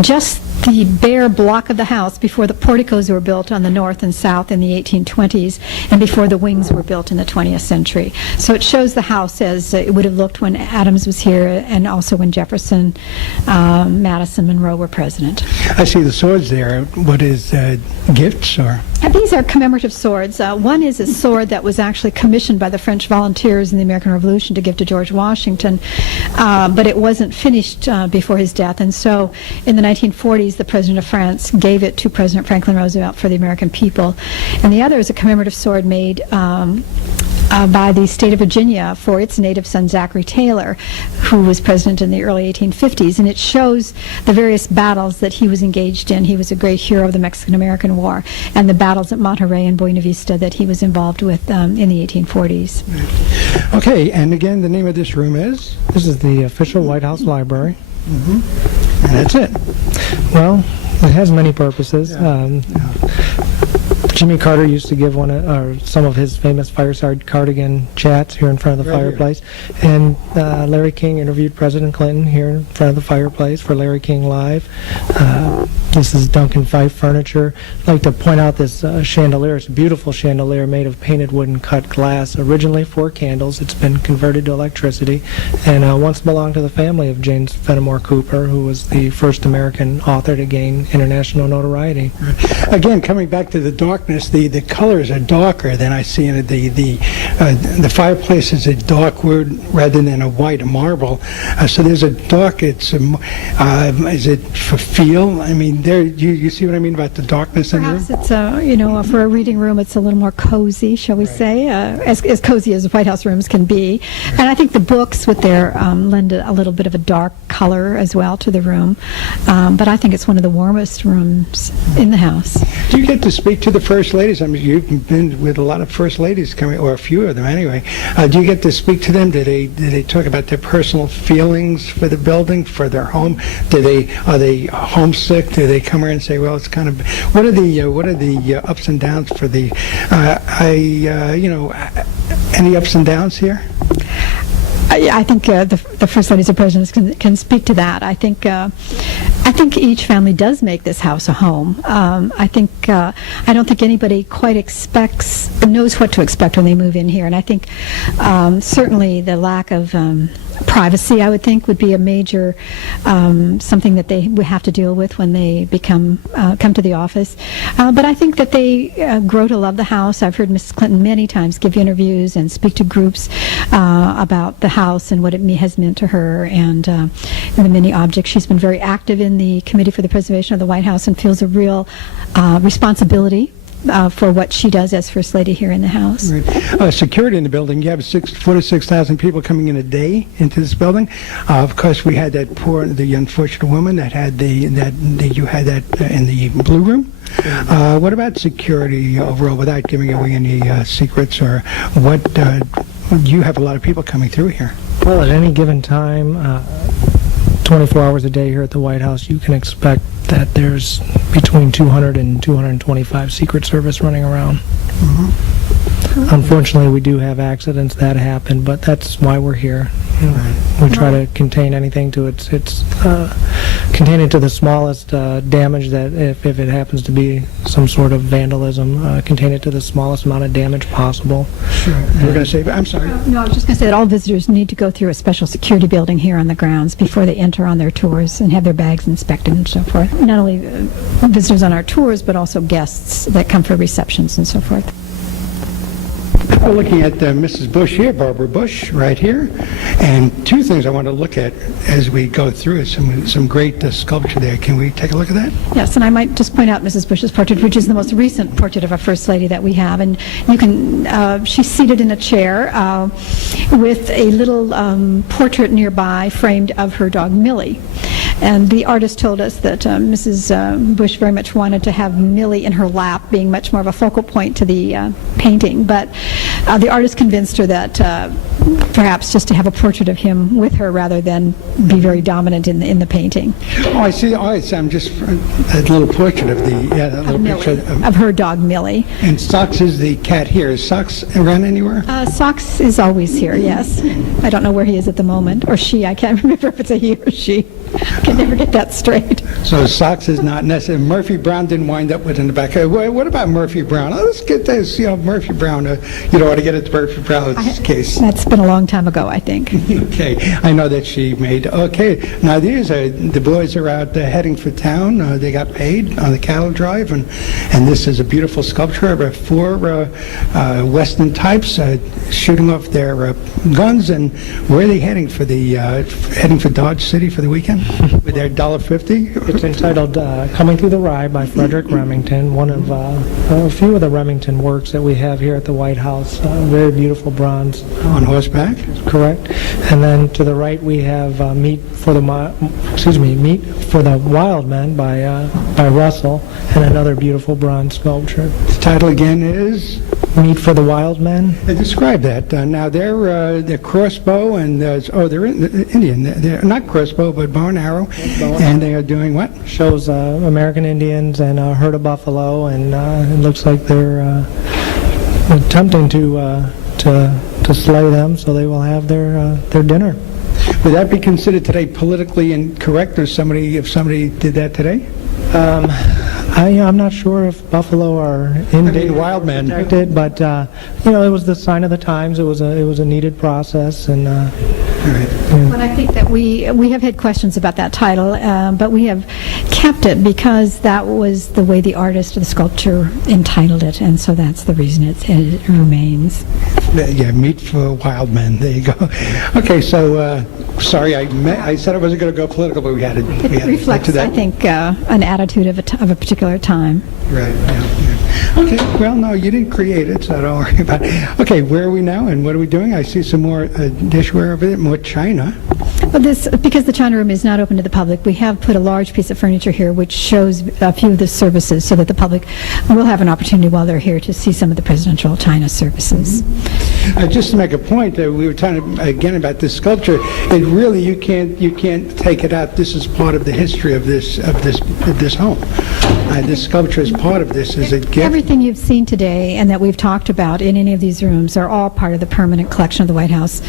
just the bare block of the house before the porticos were built on the north and south in the 1820s, and before the wings were built in the 20th century. So it shows the house as it would have looked when Adams was here, and also when Jefferson, Madison, Monroe were president. I see the swords there. What is gifts or? These are commemorative swords. One is a sword that was actually commissioned by the French volunteers in the American Revolution to give to George Washington, but it wasn't finished before his death. And so in the 1940s, the President of France gave it to President Franklin Roosevelt for the American people. And the other is a commemorative sword made by the state of Virginia for its native son, Zachary Taylor, who was president in the early 1850s. And it shows the various battles that he was engaged in. He was a great hero of the Mexican-American War, and the battles at Monterrey and Buena Vista that he was involved with in the 1840s. Okay, and again, the name of this room is? This is the official White House Library. Mm-hmm. And that's it. Well, it has many purposes. Jimmy Carter used to give some of his famous fireside cardigan chats here in front of the fireplace, and Larry King interviewed President Clinton here in front of the fireplace for Larry King Live. This is Duncan Fife furniture. I'd like to point out this chandelier. It's a beautiful chandelier made of painted wood and cut glass, originally for candles. It's been converted to electricity, and once belonged to the family of James Fenimore Cooper, who was the first American author to gain international notoriety. Again, coming back to the darkness, the colors are darker than I see in it. The fireplace is a dark wood rather than a white marble. So there's a dark. Is it for feel? I mean, there you see what I mean about the darkness in the room? Perhaps it's for a reading room, it's a little more cozy, shall we say, as cozy as White House rooms can be. And I think the books with their lend a little bit of a dark color as well to the room. But I think it's one of the warmest rooms in the house. Do you get to speak to the first ladies? I mean, you've been with a lot of first ladies coming, or a few of them anyway. Do you get to speak to them? Do they talk about their personal feelings for the building, for their home? Are they homesick? Do they come here and say, well, it's kind of, what are the ups and downs for the any ups and downs here? I think the first ladies or presidents can speak to that. I think each family does make this house a home. I don't think anybody quite knows what to expect when they move in here, and I think certainly the lack of privacy, I would think, would be a major something that they would have to deal with when they come to the office. But I think that they grow to love the house. I've heard Mrs. Clinton many times give interviews and speak to groups about the house and what it has meant to her, and the many objects. She's been very active in the Committee for the Preservation of the White House and feels a real responsibility for what she does as First Lady here in the House. Right. Security in the building. You have 4,000 to 6,000 people coming in a day into this building. Of course, we had the unfortunate woman that you had that in the blue room. What about security overall, without giving away any secrets, or what? You have a lot of people coming through here. Well, at any given time, 24 hours a day here at the White House, you can expect that there's between 200 and 225 Secret Service running around. Mm-hmm. Unfortunately, we do have accidents that happen, but that's why we're here. We try to contain anything to contain it to the smallest damage, that if it happens to be some sort of vandalism, contain it to the smallest amount of damage possible. Sure. We're going to say, I'm sorry. No, I was just going to say that all visitors need to go through a special security building here on the grounds before they enter on their tours and have their bags inspected and so forth. Not only visitors on our tours, but also guests that come for receptions and so forth. We're looking at Mrs. Bush here, Barbara Bush, right here. And two things I want to look at as we go through it. Some great sculpture there. Can we take a look at that? Yes, and I might just point out Mrs. Bush's portrait, which is the most recent portrait of our First Lady that we have. And you can, she's seated in a chair with a little portrait nearby framed of her dog Millie. And the artist told us that Mrs. Bush very much wanted to have Millie in her lap, being much more of a focal point to the painting. But the artist convinced her that perhaps just to have a portrait of him with her rather than be very dominant in the painting. Oh, I see. Oh, I'm just a little portrait of that little picture of her dog Millie. And Socks is the cat here. Is Socks around anywhere? Socks is always here, yes. I don't know where he is at the moment, or she. I can't remember if it's a he or she. I can never get that straight. So Socks is not necessary. Murphy Brown didn't wind up with in the back. What about Murphy Brown? Oh, let's get this. Murphy Brown. You don't want to get into Murphy Brown's case. That's been a long time ago, I think. Okay, I know that she made. Okay, now these are the boys are out heading for town. They got paid on the cattle drive, and this is a beautiful sculpture of 4 Western types shooting off their guns. And where are they heading for? Heading for Dodge City for the weekend with their $1.50. It's entitled "Coming Through the Rye" by Frederick Remington. One of a few of the Remington works that we have here at the White House. Very beautiful bronze. On horseback. Correct. And then to the right we have Meat for the Wild Men by Russell, and another beautiful bronze sculpture. The title again is Meat for the Wild Men. Describe that. Now they're crossbow and they're Indian. They're not crossbow but bow and arrow, and they are doing what? Shows American Indians and a herd of buffalo, and it looks like they're attempting to slay them, so they will have their dinner. Would that be considered today politically incorrect, or if somebody did that today? I'm not sure if buffalo are wild men protected, but it was the sign of the times. It was a needed process, and. Well, I think that we have had questions about that title, but we have kept it because that was the way the artist of the sculpture entitled it, and so that's the reason it remains. Yeah, Meat for Wild Men. There you go. Okay, so sorry, I said I wasn't going to go political, but we had to. It reflects, I think, an attitude of a particular time. Right. Yeah. Okay. Well, no, you didn't create it, so don't worry about it. Okay, where are we now, and what are we doing? I see some more dishware over there, more china. Well, because the China Room is not open to the public, we have put a large piece of furniture here which shows a few of the services so that the public will have an opportunity while they're here to see some of the presidential China services. Just to make a point, we were talking again about this sculpture. It really, you can't take it out. This is part of the history of this home. This sculpture is part of this. Is a gift. Everything you've seen today and that we've talked about in any of these rooms are all part of the permanent collection of the White House,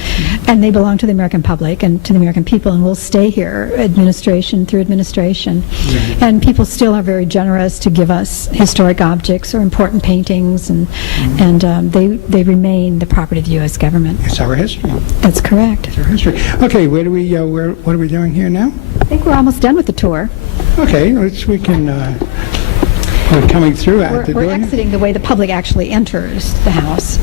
and they belong to the American public and to the American people, and will stay here, administration through administration. Right. And people still are very generous to give us historic objects or important paintings, and they remain the property of the U.S. government. It's our history. That's correct. It's our history. Okay, what are we doing here now? I think we're almost done with the tour. Okay, we can. We're coming through out the door. We're exiting the way the public actually enters the house.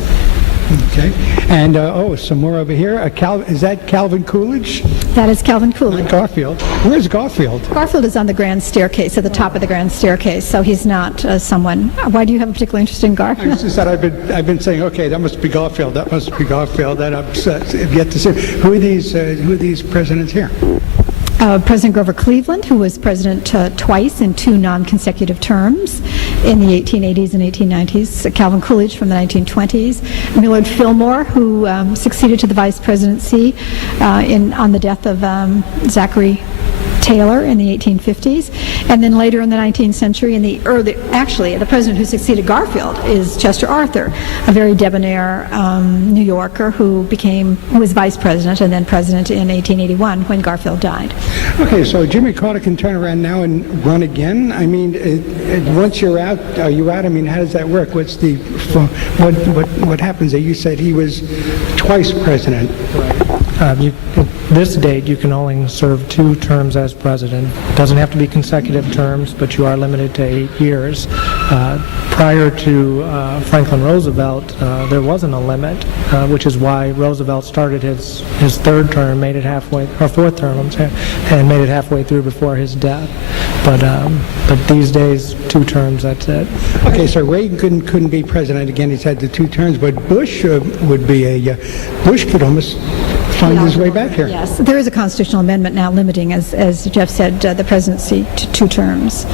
Okay, and some more over here. Is that Calvin Coolidge? That is Calvin Coolidge. Garfield. Where's Garfield? Garfield is on the grand staircase, at the top of the grand staircase, so he's not someone. Why do you have a particular interest in Garfield? It's just that I've been saying, okay, that must be Garfield. That must be Garfield. That I've yet to see. Who are these presidents here? President Grover Cleveland, who was president twice in 2 non-consecutive terms in the 1880s and 1890s. Calvin Coolidge from the 1920s. Millard Fillmore, who succeeded to the vice presidency on the death of Zachary Taylor in the 1850s, and then later in the 19th century, the president who succeeded Garfield is Chester Arthur, a very debonair New Yorker who was vice president and then president in 1881 when Garfield died. Okay, so Jimmy Carter can turn around now and run again. I mean, once you're out, are you out? I mean, how does that work? What happens there? You said he was twice president. Right. this date, you can only serve 2 terms as president. It doesn't have to be consecutive terms, but you are limited to 8 years. Prior to Franklin Roosevelt, there wasn't a limit, which is why Roosevelt started his 3rd term, made it halfway, or 4th term, I'm sorry, and made it halfway through before his death. But these days, 2 terms, that's it. Okay, so Reagan couldn't be president again. He's had the 2 terms, but Bush would be Bush could almost find his way back here. Yes, there is a constitutional amendment now limiting, as Jeff said, the presidency to 2 terms,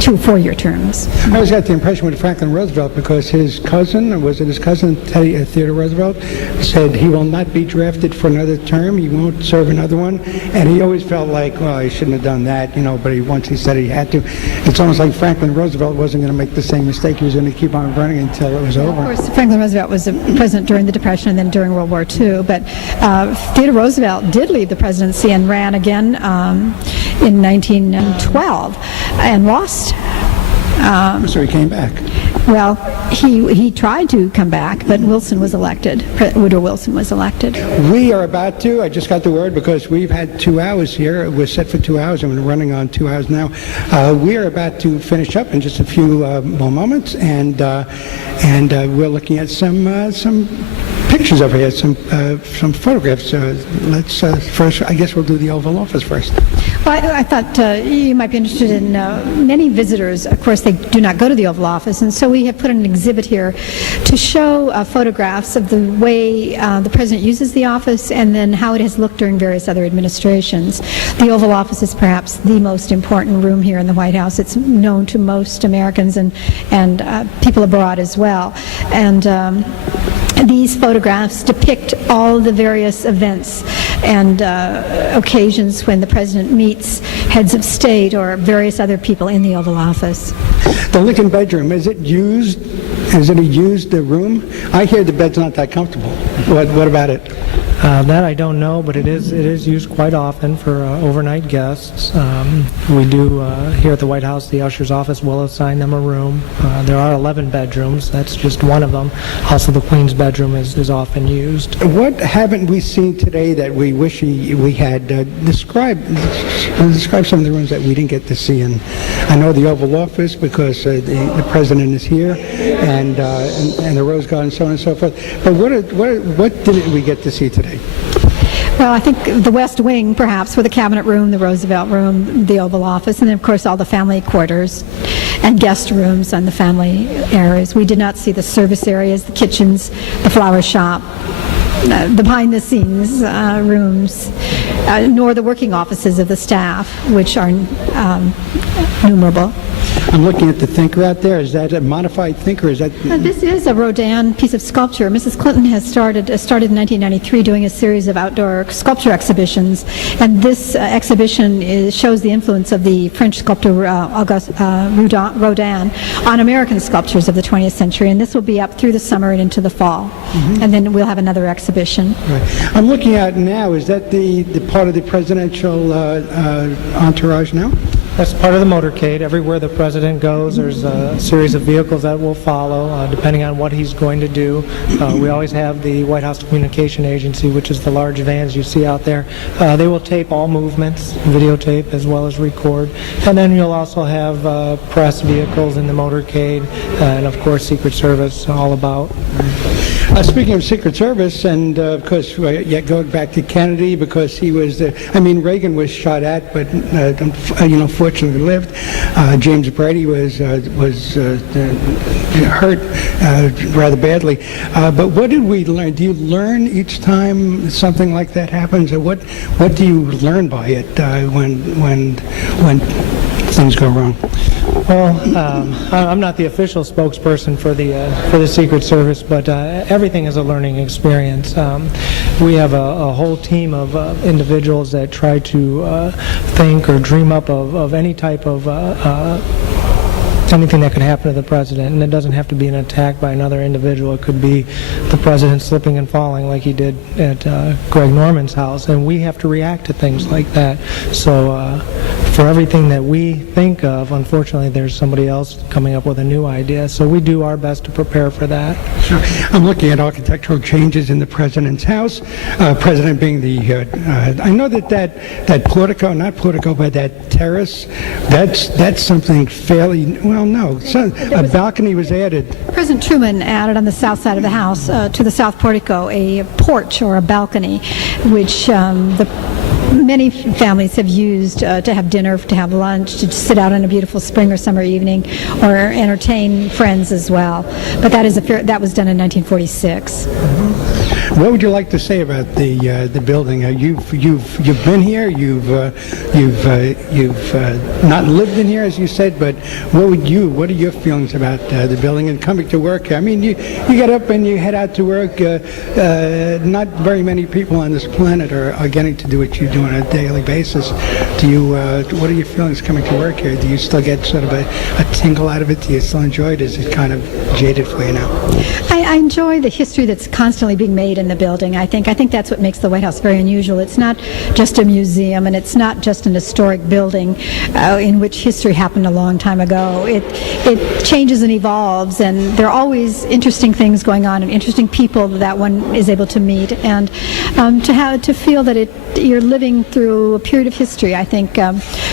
2 4-year terms. I always got the impression with Franklin Roosevelt, because his cousin, or was it his cousin, Theodore Roosevelt, said he will not be drafted for another term, he won't serve another one, and he always felt like, well, he shouldn't have done that, but once he said he had to. It's almost like Franklin Roosevelt wasn't going to make the same mistake. He was going to keep on running until it was over. Of course, Franklin Roosevelt was the president during the Depression and then during World War II, but Theodore Roosevelt did leave the presidency and ran again in 1912 and lost. So he came back. Well, he tried to come back, but Wilson was elected. Woodrow Wilson was elected. We are about to, I just got the word because we've had 2 hours here. It was set for 2 hours and we're running on 2 hours now. We are about to finish up in just a few more moments, and we're looking at some pictures over here, some photographs. Let's first, I guess we'll do the Oval Office first. Well, I thought you might be interested in many visitors. Of course, they do not go to the Oval Office, and so we have put an exhibit here to show photographs of the way the president uses the office and then how it has looked during various other administrations. The Oval Office is perhaps the most important room here in the White House. It's known to most Americans and people abroad as well. And these photographs depict all the various events and occasions when the president meets heads of state or various other people in the Oval Office. The Lincoln bedroom, is it used? Is it a used room? I hear the bed's not that comfortable. What about it? That I don't know, but it is used quite often for overnight guests. We do, here at the White House, the usher's office will assign them a room. There are 11 bedrooms. That's just one of them. Also, the Queen's bedroom is often used. What haven't we seen today that we wish we had? Describe some of the rooms that we didn't get to see. And I know the Oval Office because the president is here, and the Rose Garden, so on and so forth. But what didn't we get to see today? Well, I think the West Wing, perhaps, with the Cabinet Room, the Roosevelt Room, the Oval Office, and then, of course, all the family quarters and guest rooms and the family areas. We did not see the service areas, the kitchens, the flower shop, the behind-the-scenes rooms, nor the working offices of the staff, which are numerable. I'm looking at the Thinker out there. Is that a modified Thinker? Is that? This is a Rodin piece of sculpture. Mrs. Clinton has started in 1993 doing a series of outdoor sculpture exhibitions, and this exhibition shows the influence of the French sculptor Auguste Rodin on American sculptures of the 20th century, and this will be up through the summer and into the fall. And then we'll have another exhibition. Right. I'm looking at now, is that the part of the presidential entourage now? That's part of the motorcade. Everywhere the president goes, there's a series of vehicles that will follow, depending on what he's going to do. We always have the White House Communication Agency, which is the large vans you see out there. They will tape all movements, videotape as well as record. And then you'll also have press vehicles in the motorcade, and of course Secret Service all about. Speaking of Secret Service, and of course, going back to Kennedy, because he was, Reagan was shot at, but fortunately lived. James Brady was hurt rather badly. But what did we learn? Do you learn each time something like that happens, or what do you learn by it when things go wrong? Well, I'm not the official spokesperson for the Secret Service, but everything is a learning experience. We have a whole team of individuals that try to think or dream up of any type of anything that could happen to the president, and it doesn't have to be an attack by another individual. It could be the president slipping and falling like he did at Greg Norman's house, and we have to react to things like that. So for everything that we think of, unfortunately, there's somebody else coming up with a new idea. So we do our best to prepare for that. Sure. I'm looking at architectural changes in the president's house. President being the, I know that portico, not portico, but that terrace, that's something fairly, well, no, a balcony was added. President Truman added on the south side of the house, to the south portico, a porch or a balcony, which many families have used to have dinner, to have lunch, to sit out on a beautiful spring or summer evening, or entertain friends as well. But that was done in 1946. What would you like to say about the building? You've been here. You've not lived in here, as you said. But what are your feelings about the building and coming to work? I mean, you get up and you head out to work. Not very many people on this planet are getting to do what you do on a daily basis. What are your feelings coming to work here? Do you still get sort of a tingle out of it? Do you still enjoy it? Is it kind of jaded for you now? I enjoy the history that's constantly being made in the building. I think that's what makes the White House very unusual. It's not just a museum, and it's not just an historic building in which history happened a long time ago. It changes and evolves, and there are always interesting things going on and interesting people that one is able to meet, and to feel that you're living through a period of history, I think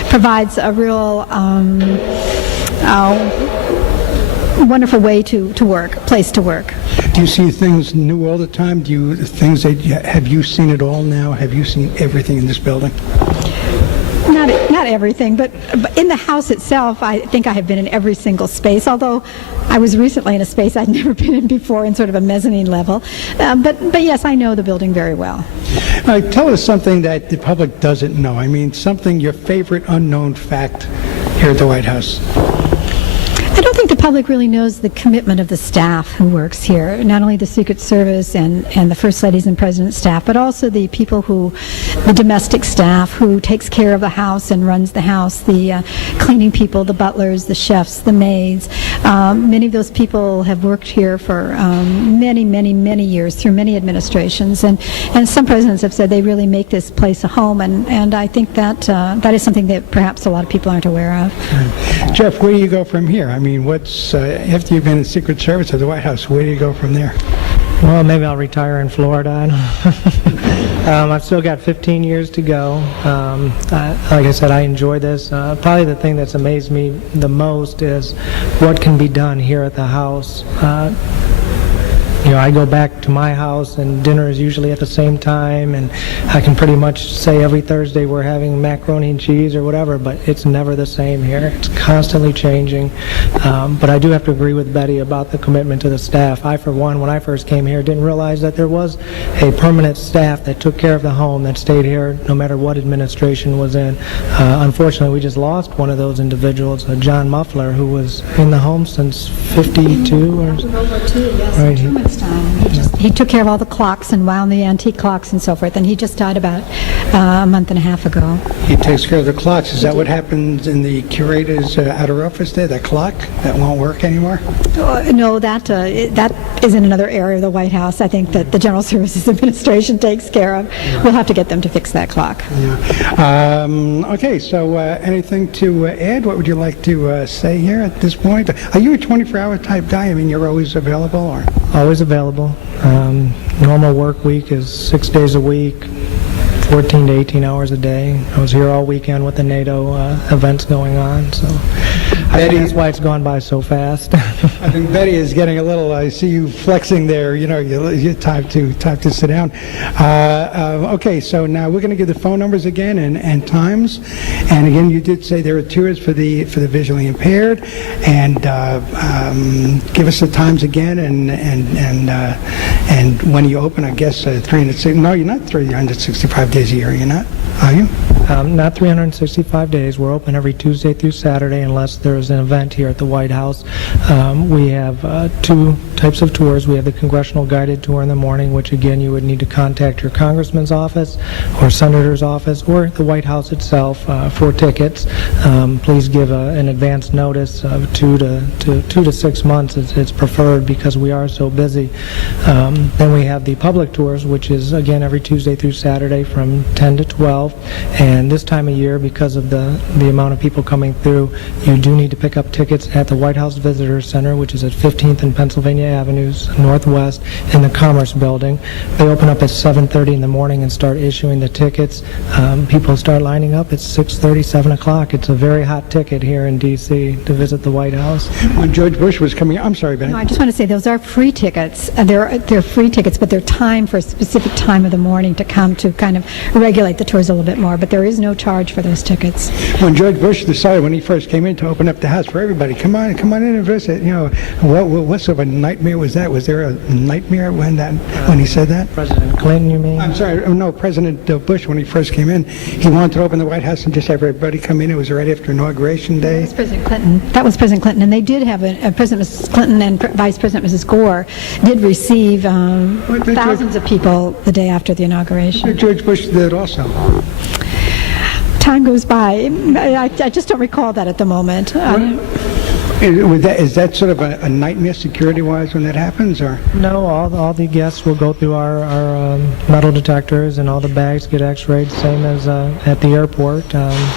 provides a real wonderful way to work, place to work. Do you see things new all the time? Have you seen it all now? Have you seen everything in this building? Not everything, but in the house itself, I think I have been in every single space, although I was recently in a space I'd never been in before, in sort of a mezzanine level. But yes, I know the building very well. Tell us something that the public doesn't know. I mean, your favorite unknown fact here at the White House. I don't think the public really knows the commitment of the staff who works here, not only the Secret Service and the First Ladies and President's staff, but also the people the domestic staff who takes care of the house and runs the house, the cleaning people, the butlers, the chefs, the maids. Many of those people have worked here for many, many, many years through many administrations, and some presidents have said they really make this place a home, and I think that is something that perhaps a lot of people aren't aware of. Jeff, where do you go from here? I mean, after you've been in Secret Service at the White House, where do you go from there? Well, maybe I'll retire in Florida. I've still got 15 years to go. Like I said, I enjoy this. Probably the thing that's amazed me the most is what can be done here at the house. I go back to my house, and dinner is usually at the same time, and I can pretty much say every Thursday we're having macaroni and cheese or whatever, but it's never the same here. It's constantly changing. But I do have to agree with Betty about the commitment to the staff. I, for one, when I first came here, didn't realize that there was a permanent staff that took care of the home, that stayed here no matter what administration was in. Unfortunately, we just lost one of those individuals, John Muffler, who was in the home since 52 or World War II, yes. Right. He took care of all the clocks and wound the antique clocks and so forth, and he just died about a month and a half ago. He takes care of the clocks. Is that what happens in the curator's outer office there, that clock that won't work anymore? No, that is in another area of the White House. I think that the General Services Administration takes care of. We'll have to get them to fix that clock. Yeah. Okay, so anything to add? What would you like to say here at this point? Are you a 24-hour type guy? I mean, you're always available, or? Always available. Normal work week is 6 days a week, 14 to 18 hours a day. I was here all weekend with the NATO events going on, so I think that's why it's gone by so fast. I think Betty is getting a little, I see you flexing there, you time to sit down. Okay, so now we're going to give the phone numbers again and times. And again, you did say there are tours for the visually impaired, and give us the times again, and when you open, I guess, 360, no, you're not 365 days a year, you're not, are you? Not 365 days. We're open every Tuesday through Saturday unless there's an event here at the White House. We have two types of tours. We have the Congressional Guided Tour in the morning, which again you would need to contact your congressman's office or senator's office or the White House itself for tickets. Please give an advance notice of 2 to 6 months. It's preferred because we are so busy. Then we have the public tours, which is again every Tuesday through Saturday from 10 to 12. And this time of year, because of the amount of people coming through, you do need to pick up tickets at the White House Visitor Center, which is at 15th and Pennsylvania Avenues Northwest in the Commerce Building. They open up at 7:30 in the morning and start issuing the tickets. People start lining up at 6:30, 7 o'clock. It's a very hot ticket here in D.C. to visit the White House. When George Bush was coming, I'm sorry, Bennett. No, I just want to say those are free tickets. They're free tickets, but they're timed for a specific time of the morning to come to kind of regulate the tours a little bit more. But there is no charge for those tickets. When George Bush decided when he first came in to open up the house for everybody, come on in and visit. You know, what sort of a nightmare was that? Was there a nightmare when he said that? President Clinton, you mean? I'm sorry, no, President Bush, when he first came in, he wanted to open the White House and just have everybody come in. It was right after Inauguration Day. That was President Clinton. That was President Clinton, and they did have President Mrs. Clinton and Vice President Mrs. Gore did receive thousands of people the day after the inauguration. George Bush did also. Time goes by. I just don't recall that at the moment. Is that sort of a nightmare security-wise when that happens, or? No, all the guests will go through our metal detectors, and all the bags get x-rayed, same as at the airport.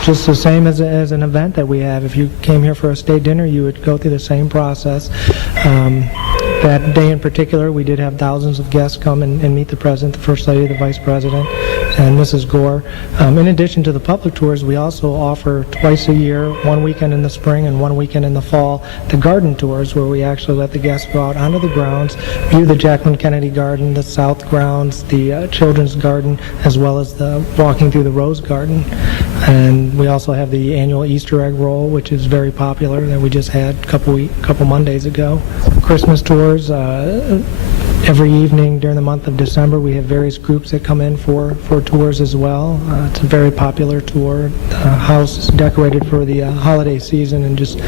Just the same as an event that we have. If you came here for a state dinner, you would go through the same process. That day in particular, we did have thousands of guests come and meet the President, the First Lady, the Vice President, and Mrs. Gore. In addition to the public tours, we also offer twice a year, one weekend in the spring and one weekend in the fall, the garden tours, where we actually let the guests go out onto the grounds, view the Jacqueline Kennedy Garden, the South Grounds, the Children's Garden, as well as the walking through the Rose Garden. And we also have the annual Easter egg roll, which is very popular, that we just had a couple Mondays ago. Christmas tours. Every evening during the month of December, we have various groups that come in for tours as well. It's a very popular tour. The house is decorated for the holiday season in just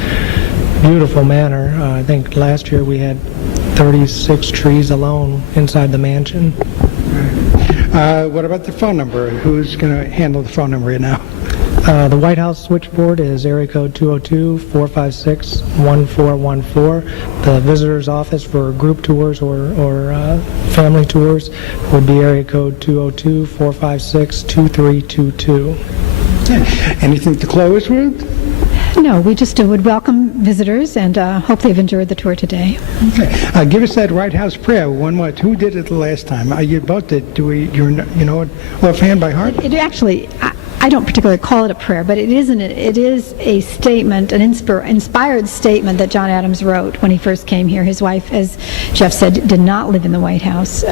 beautiful manner. I think last year we had 36 trees alone inside the mansion. What about the phone number? Who's going to handle the phone number right now? The White House switchboard is area code 202-456-1414. The visitor's office for group tours or family tours would be area code 202-456-2322. Anything to close with? No, we just would welcome visitors and hope they've enjoyed the tour today. Okay. Give us that White House prayer. One more. Who did it the last time? You both did. You know it offhand by heart? It actually, I don't particularly call it a prayer, but it is a statement, an inspired statement that John Adams wrote when he first came here. His wife, as Jeff said, did not live in the White House.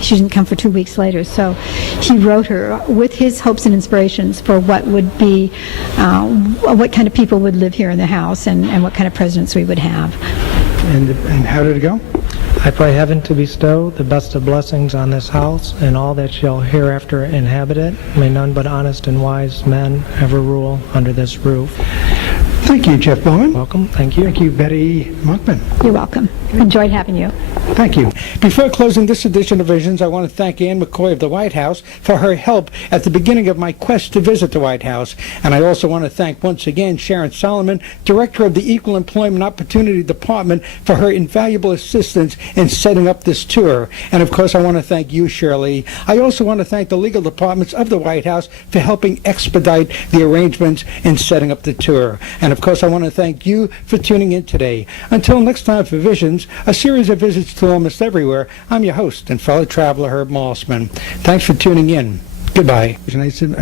She didn't come for 2 weeks later. So he wrote her with his hopes and inspirations for what would be, what kind of people would live here in the house and what kind of presidents we would have. And how did it go? I pray heaven to bestow the best of blessings on this house and all that shall hereafter inhabit it. May none but honest and wise men ever rule under this roof. Thank you, Jeff Bowman. Welcome. Thank you. Thank you, Betty Monkman. You're welcome. Enjoyed having you. Thank you. Before closing this edition of Visions, I want to thank Ann McCoy of the White House for her help at the beginning of my quest to visit the White House. And I also want to thank once again Sharon Solomon, Director of the Equal Employment Opportunity Department, for her invaluable assistance in setting up this tour. And of course, I want to thank you, Shirley. I also want to thank the legal departments of the White House for helping expedite the arrangements in setting up the tour. And of course, I want to thank you for tuning in today. Until next time for Visions, a series of visits to almost everywhere, I'm your host and fellow traveler, Herb Mossman. Thanks for tuning in. Goodbye. And I said,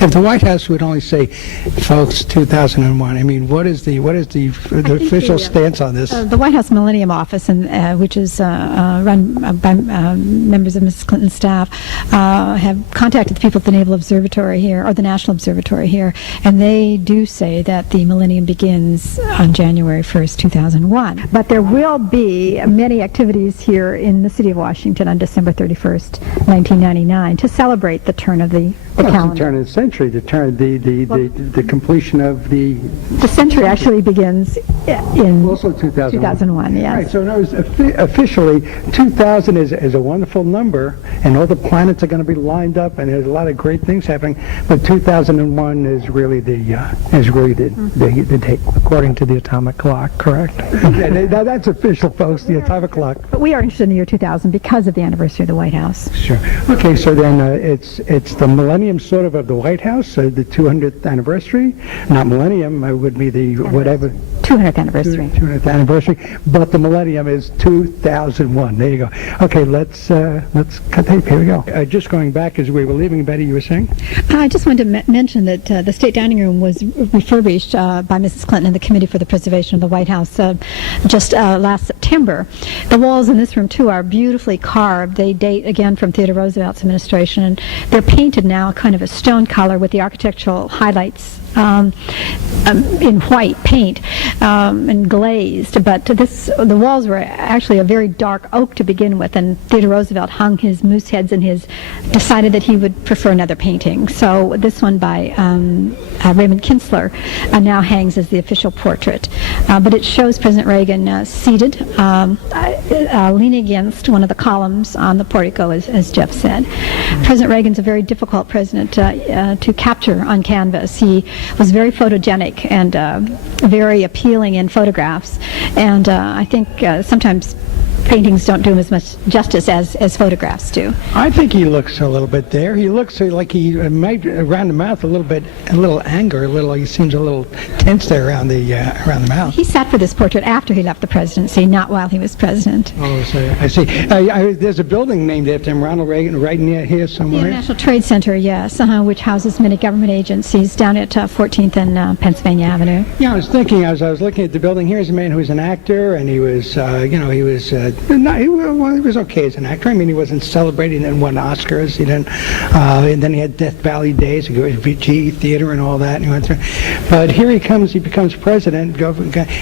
if the White House would only say, folks, 2001, I mean, what is the official stance on this? The White House Millennium Office, which is run by members of Mrs. Clinton's staff, have contacted the people at the Naval Observatory here, or the National Observatory here, and they do say that the millennium begins on January 1st, 2001. But there will be many activities here in the city of Washington on December 31st, 1999, to celebrate the turn of the the Well, it's the calendar. turn of the century, the completion of the, The century actually begins in also 2001. 2001, yes. Right, so no, officially, 2000 is a wonderful number, and all the planets are going to be lined up, and there's a lot of great things happening, but 2001 is really the date. According to the atomic clock, correct? Now that's official, folks, the atomic clock. But we are interested in the year 2000 because of the anniversary of the White House. Sure. Okay, so then it's the millennium sort of the White House, the 200th anniversary. Not millennium, it would be the whatever. 200th anniversary. 200th anniversary, but the millennium is 2001. There you go. Okay, let's cut tape. Here we go. Just going back as we were leaving, Betty, you were saying? I just wanted to mention that the State Dining Room was refurbished by Mrs. Clinton and the Committee for the Preservation of the White House just last September. The walls in this room, too, are beautifully carved. They date, again, from Theodore Roosevelt's administration, and they're painted now kind of a stone color with the architectural highlights in white paint and glazed, but the walls were actually a very dark oak to begin with, and Theodore Roosevelt hung his moose heads and decided that he would prefer another painting. So this one by Raymond Kinsler now hangs as the official portrait, but it shows President Reagan seated, leaning against one of the columns on the portico, as Jeff said. President Reagan's a very difficult president to capture on canvas. He was very photogenic and very appealing in photographs, and I think sometimes paintings don't do him as much justice as photographs do. I think he looks a little bit there. He looks like he might around the mouth a little anger, he seems a little tense there around the mouth. He sat for this portrait after he left the presidency, not while he was president. Oh, so I see. There's a building named after him, Ronald Reagan, right near here The somewhere. International Trade Center, yes, which houses many government agencies down at 14th and Pennsylvania Avenue. Yeah, I was thinking, as I was looking at the building, here's a man who was an actor, and he was, he was okay as an actor. I mean, he wasn't celebrating and won Oscars. He didn't, and then he had Death Valley days. He goes to GE Theater and all that. And he went through. But here he comes. He becomes president,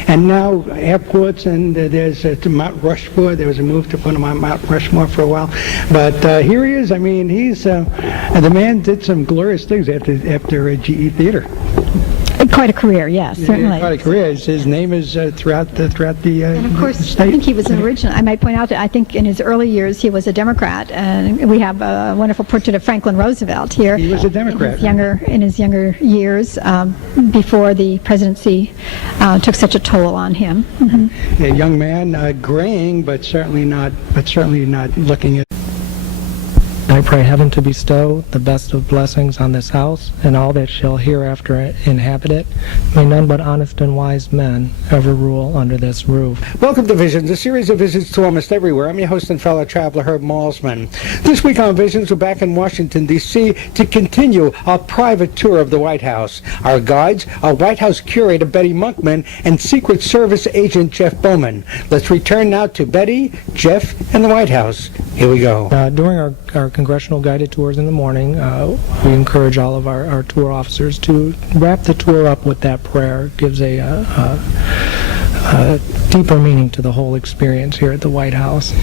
and now airports and there's Mount Rushmore. There was a move to put him on Mount Rushmore for a while, but here he is. I mean, he's the man did some glorious things after GE Theater. Quite a career, yes, certainly. Quite a career. His name is throughout the And of course, state. I think he was an original. I might point out that I think in his early years he was a Democrat, and we have a wonderful portrait of Franklin Roosevelt here. He was a Democrat. In his younger years, before the presidency took such a toll on him. Mm-hmm. A young man, graying, but certainly not looking at. I pray heaven to bestow the best of blessings on this house and all that shall hereafter inhabit it. May none but honest and wise men ever rule under this roof. Welcome to Visions, a series of visits to almost everywhere. I'm your host and fellow traveler, Herb Malsman. This week on Visions, we're back in Washington, D.C. to continue our private tour of the White House. Our guides are White House curator Betty Monkman and Secret Service agent Jeff Bowman. Let's return now to Betty, Jeff, and the White House. Here we go. During our congressional guided tours in the morning, we encourage all of our tour officers to wrap the tour up with that prayer. It gives a deeper meaning to the whole experience here at the White House.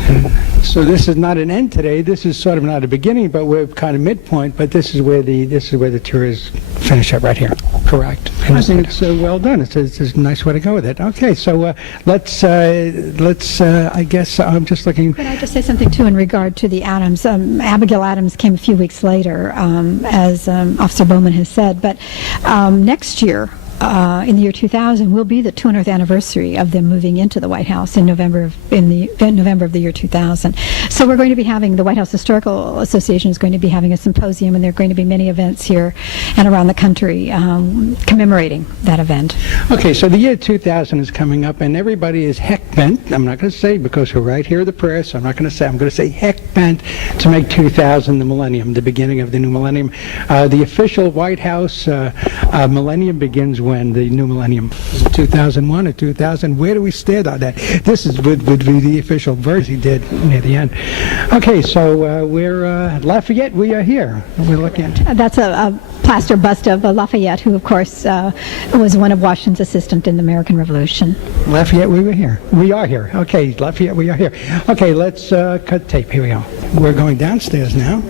So this is not an end today. This is sort of not a beginning, but we're kind of midpoint. But this is where the tour is finished up right here. Correct. I think it's well done. It's a nice way to go with it. Okay, so let's. I guess I'm just looking. Could I just say something too in regard to the Adams? Abigail Adams came a few weeks later, as Officer Bowman has said. But next year, in the year 2000, will be the 200th anniversary of them moving into the White House in November of the year 2000. So we're going to be having, the White House Historical Association is going to be having a symposium, and there are going to be many events here and around the country commemorating that event. Okay, so the year 2000 is coming up, and everybody is heck bent. I'm not going to say because we're right here at the press. So I'm not going to say. I'm going to say heck bent to make 2000 the millennium, the beginning of the new millennium. The official White House millennium begins when the new millennium, is it 2001 or 2000? Where do we stand on that? This would be the official version he did near the end. Okay, so we're Lafayette. We are here. We're looking at. That's a plaster bust of Lafayette, who, of course, was one of Washington's assistants in the American Revolution. Lafayette, we were here. We are here. Okay, Lafayette, we are here. Okay, let's cut tape. Here we go. We're going downstairs now.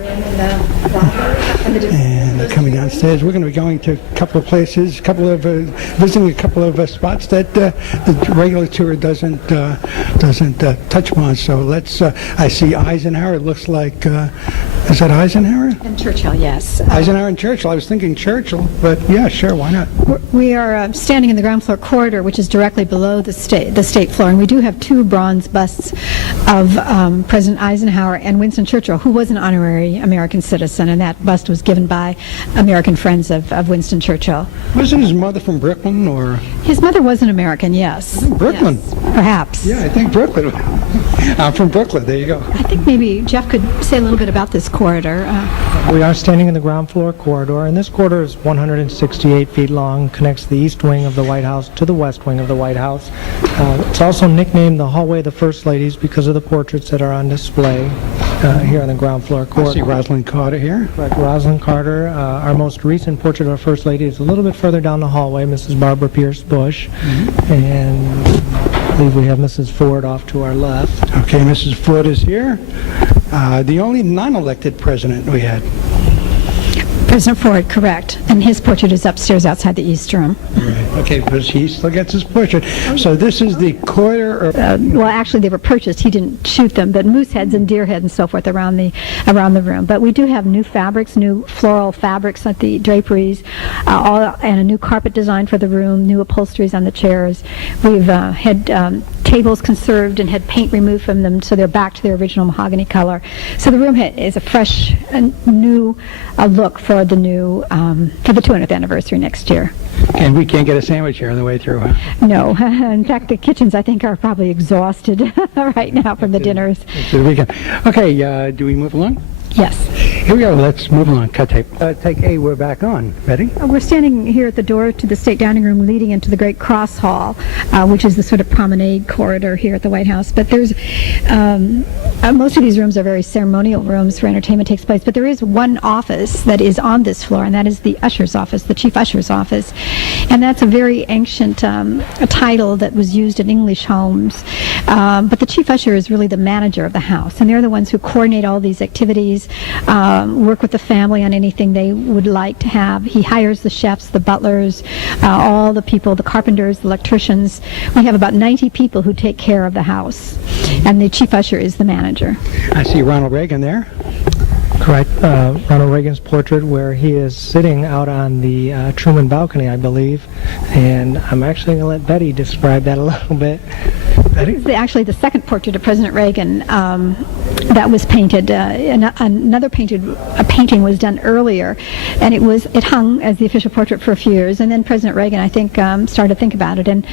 And coming downstairs. We're going to be going to a couple of places, visiting a couple of spots that the regular tour doesn't touch on. So let's. I see Eisenhower. It looks like. Is that Eisenhower? And Churchill, yes. Eisenhower and Churchill. I was thinking Churchill, but yeah, sure, why not? We are standing in the ground floor corridor, which is directly below the state floor, and we do have two bronze busts of President Eisenhower and Winston Churchill, who was an honorary American citizen, and that bust was given by American friends of Winston Churchill. Wasn't his mother from Brooklyn, or? His mother was an American, yes. Brooklyn? Yes, perhaps. Yeah, I think Brooklyn. I'm from Brooklyn, there you go. I think maybe Jeff could say a little bit about this corridor. We are standing in the ground floor corridor, and this corridor is 168 feet long, connects the east wing of the White House to the west wing of the White House. It's also nicknamed the Hallway of the First Ladies because of the portraits that are on display here on the ground floor corridor. I see Rosalind Carter here. Correct, Rosalind Carter. Our most recent portrait of a First Lady is a little bit further down the hallway, Mrs. Barbara Pierce Bush. And I believe we have Mrs. Ford off to our left. Okay, Mrs. Ford is here. The only non-elected president we had. President Ford, correct. And his portrait is upstairs outside the East Room. Right. Okay, because he still gets his portrait. So this is the corridor. Well, actually, they were purchased. He didn't shoot them, but moose heads and deer heads and so forth around the room. But we do have new fabrics, new floral fabrics at the draperies, and a new carpet design for the room, new upholsteries on the chairs. We've had tables conserved and had paint removed from them, so they're back to their original mahogany color. So the room is a fresh, new look for the new for the 200th anniversary next year. And we can't get a sandwich here on the way through, huh? No. In fact, the kitchens, I think, are probably exhausted right now from the dinners. Okay, do we move along? Yes. Here we go. Let's move along. Cut tape. Take A. We're back on. Ready? We're standing here at the door to the state dining room leading into the Great Cross Hall, which is the sort of promenade corridor here at the White House. But there's most of these rooms are very ceremonial rooms where entertainment takes place. But there is one office that is on this floor, and that is the usher's office, the chief usher's office. And that's a very ancient a title that was used in English homes. But the chief usher is really the manager of the house, and they're the ones who coordinate all these activities. Work with the family on anything they would like to have. He hires the chefs, the butlers, all the people, the carpenters, the electricians. We have about 90 people who take care of the house, and the chief usher is the manager. I see Ronald Reagan there. Correct. Ronald Reagan's portrait where he is sitting out on the Truman balcony, I believe. And I'm actually going to let Betty describe that a little bit. Betty? This is actually the second portrait of President Reagan that was painted. Another painting was done earlier, and it hung as the official portrait for a few years. And then President Reagan, I think, started to think about it. And